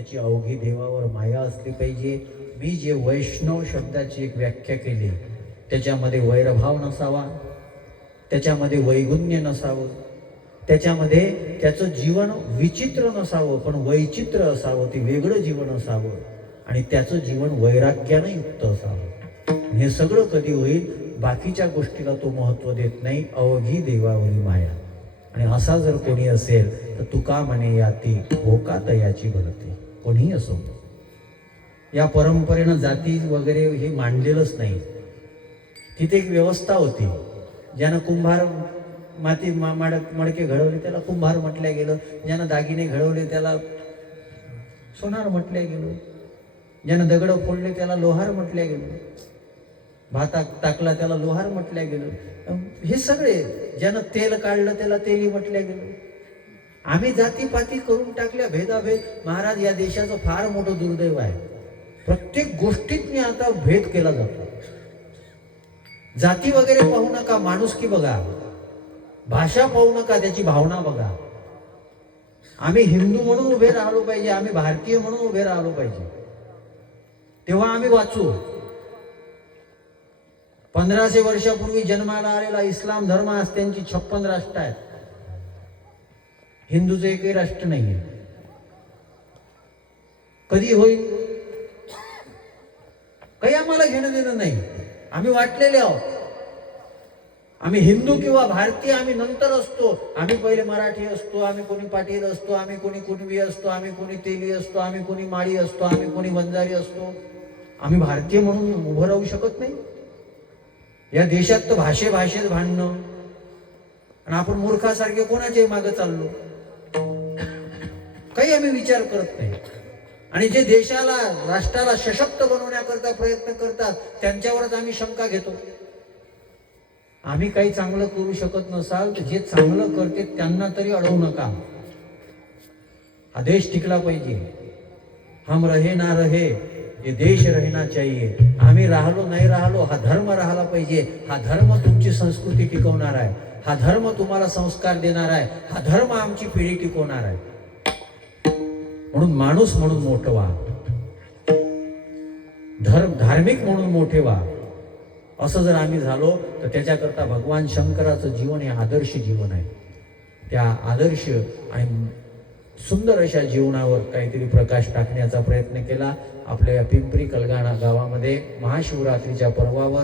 त्याची अवघी देवावर माया असली पाहिजे. मी जे वैष्णव शब्दाची एक व्याख्या केली त्याच्यामध्ये वैरभाव नसावा, त्याच्यामध्ये वैगुण्य नसावं, त्याच्यामध्ये त्याचं जीवन विचित्र नसावं पण वैचित्र असावं, ते वेगळं जीवन असावं आणि त्याचं जीवन वैराग्यानं युक्त असावं. हे सगळं कधी होईल? बाकीच्या गोष्टीला तो महत्त्व देत नाही, अवघी देवावरी माया. आणि असा जर कोणी असेल तर तुका म्हणे याती होका तयाची भरते. कोणीही असो, या परंपरेनं जाती वगैरे हे मांडलेलंच नाही. तिथे एक व्यवस्था होती. ज्यानं कुंभार माती मडके घडवले त्याला कुंभार म्हटलं गेलं, ज्यानं दागिने घडवले त्याला सोनार म्हटलं गेलं, ज्यानं दगड फोडले त्याला लोहार म्हटलं गेलं, भातात टाकला त्याला लोहार म्हटलं गेलं. हे सगळे, ज्यानं तेल काढलं त्याला तेली म्हटलं गेलं. आम्ही जातीपाती करून टाकल्या, भेदाभेद. महाराज, या देशाचं फार मोठं दुर्दैव आहे. प्रत्येक गोष्टीत आता भेद केला जातो. जाती वगैरे पाहू नका, माणुसकी बघा. भाषा पाहू नका, त्याची भावना बघा. आम्ही हिंदू म्हणून उभे राहिलो पाहिजे, आम्ही भारतीय म्हणून उभे राहिलो पाहिजे, तेव्हा आम्ही वाचू. 1500 वर्षापूर्वी जन्माला आलेला इस्लाम धर्म आज त्यांची 56 राष्ट्र आहेत. हिंदूचं एकही राष्ट्र नाहीये. कधी होईल? काही आम्हाला घेणं देणं नाही. आम्ही वाटलेले आहोत. आम्ही हिंदू किंवा भारतीय आम्ही नंतर असतो. आम्ही पहिले मराठी असतो, आम्ही कोणी पाटील असतो, आम्ही कोणी कुणबी असतो, आम्ही कोणी तेली असतो, आम्ही कोणी माळी असतो, आम्ही कोणी वंजारी असतो. आम्ही भारतीय म्हणून उभं राहू शकत नाही. या देशात तर भाषेत भांडणं, आणि आपण मूर्खासारखे कोणाच्याही मागे चाललो. काही आम्ही विचार करत नाही. आणि जे देशाला, राष्ट्राला सशक्त बनवण्याकरता प्रयत्न करतात त्यांच्यावरच आम्ही शंका घेतो. आम्ही काही चांगलं करू शकत नसाल तर जे चांगलं करते त्यांना तरी अडवू नका. हा देश टिकला पाहिजे. हम रहे ना रहे, ये देश रहना चाहिए. आम्ही राहिलो नाही राहिलो, हा धर्म राहिला पाहिजे. हा धर्म तुमची संस्कृती टिकवणार आहे. हा धर्म तुम्हाला संस्कार देणार आहे. हा धर्म आमची पिढी टिकवणार आहे. म्हणून माणूस म्हणून मोठं व्हा, धार्मिक म्हणून मोठे व्हा. असं जर आम्ही झालो तर त्याच्याकरता भगवान शंकराचं जीवन हे आदर्श जीवन आहे. त्या आदर्श आणि सुंदर अशा जीवनावर काहीतरी प्रकाश टाकण्याचा प्रयत्न केला. आपल्या पिंपरी कलगाणा गावामध्ये महाशिवरात्रीच्या पर्वावर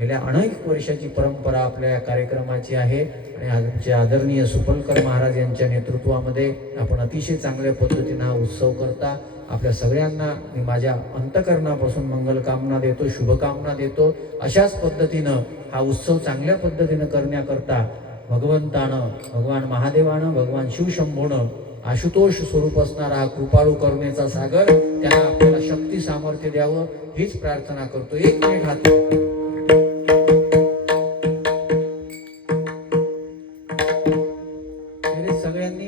गेल्या अनेक वर्षाची परंपरा आपल्या या कार्यक्रमाची आहे. आणि आमचे आदरणीय सुपलकर महाराज यांच्या नेतृत्वामध्ये आपण अतिशय चांगल्या पद्धतीने हा उत्सव करता. आपल्या सगळ्यांना मी माझ्या अंतकरणापासून मंगलकामना देतो, शुभकामना देतो. अशाच पद्धतीनं हा उत्सव चांगल्या पद्धतीनं करण्याकरता भगवंतानं, भगवान महादेवानं, भगवान शिवशंभूनं आशुतोष स्वरूप असणारा हा कृपाळू करुणेचा सागर त्यांना आपल्याला शक्ती सामर्थ्य द्यावं हीच प्रार्थना करतो. एक मिनिट हात सगळ्यांनी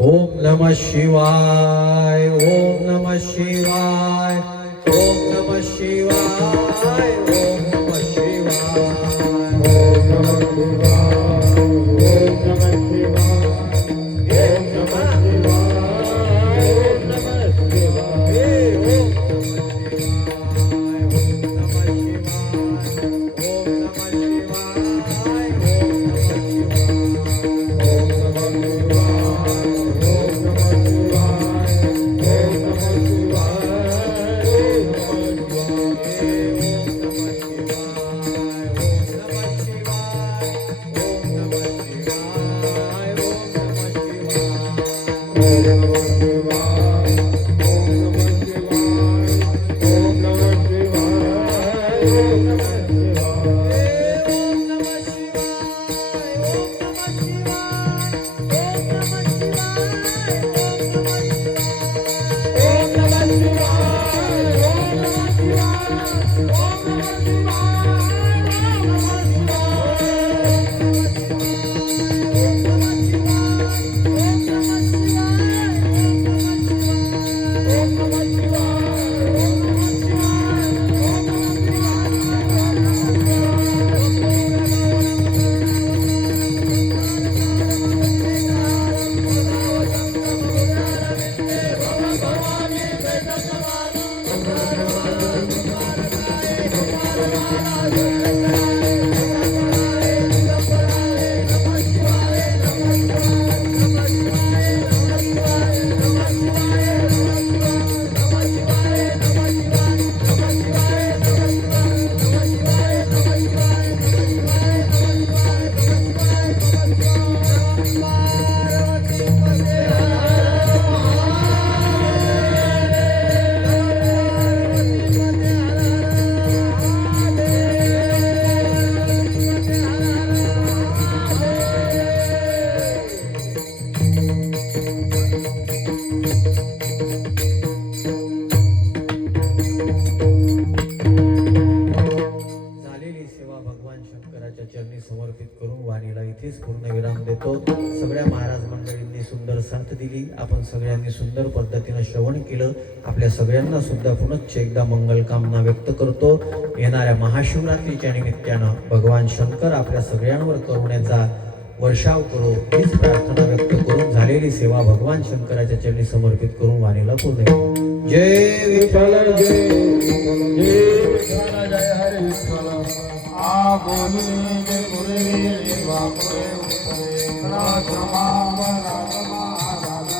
ओम नमः शिवाय, ओम नमः शिवाय, ओम नमः शिवाय, ओम नमः शिवाय, ओम नमः शिवाय, ओम नमः शिवाय, ओम नमः शिवाय, ओम नमः शिवाय, ओम भगवान शंकराच्या चरणी समर्पित करून वाणीला इथेच पूर्ण विराम देतो. सगळ्या महाराज मंडळींनी सुंदर साथ दिली. आपण सगळ्यांनी सुंदर पद्धतीनं श्रवण केलं. आपल्या सगळ्यांना सुद्धा पुनश्च एकदा मंगलकामना व्यक्त करतो. येणाऱ्या महाशिवरात्रीच्या निमित्तानं भगवान शंकर आपल्या सगळ्यांवर करुणेचा वर्षाव करो हीच प्रार्थना व्यक्त करून झालेली सेवा भगवान शंकराच्या चरणी समर्पित करून वाणीला पूर्ण केली. जय विठ्ठल जय विठ्ठल जय हरी विठ्ठल आ बोली जय गुरुदेवा गुरुदेव राम राम राम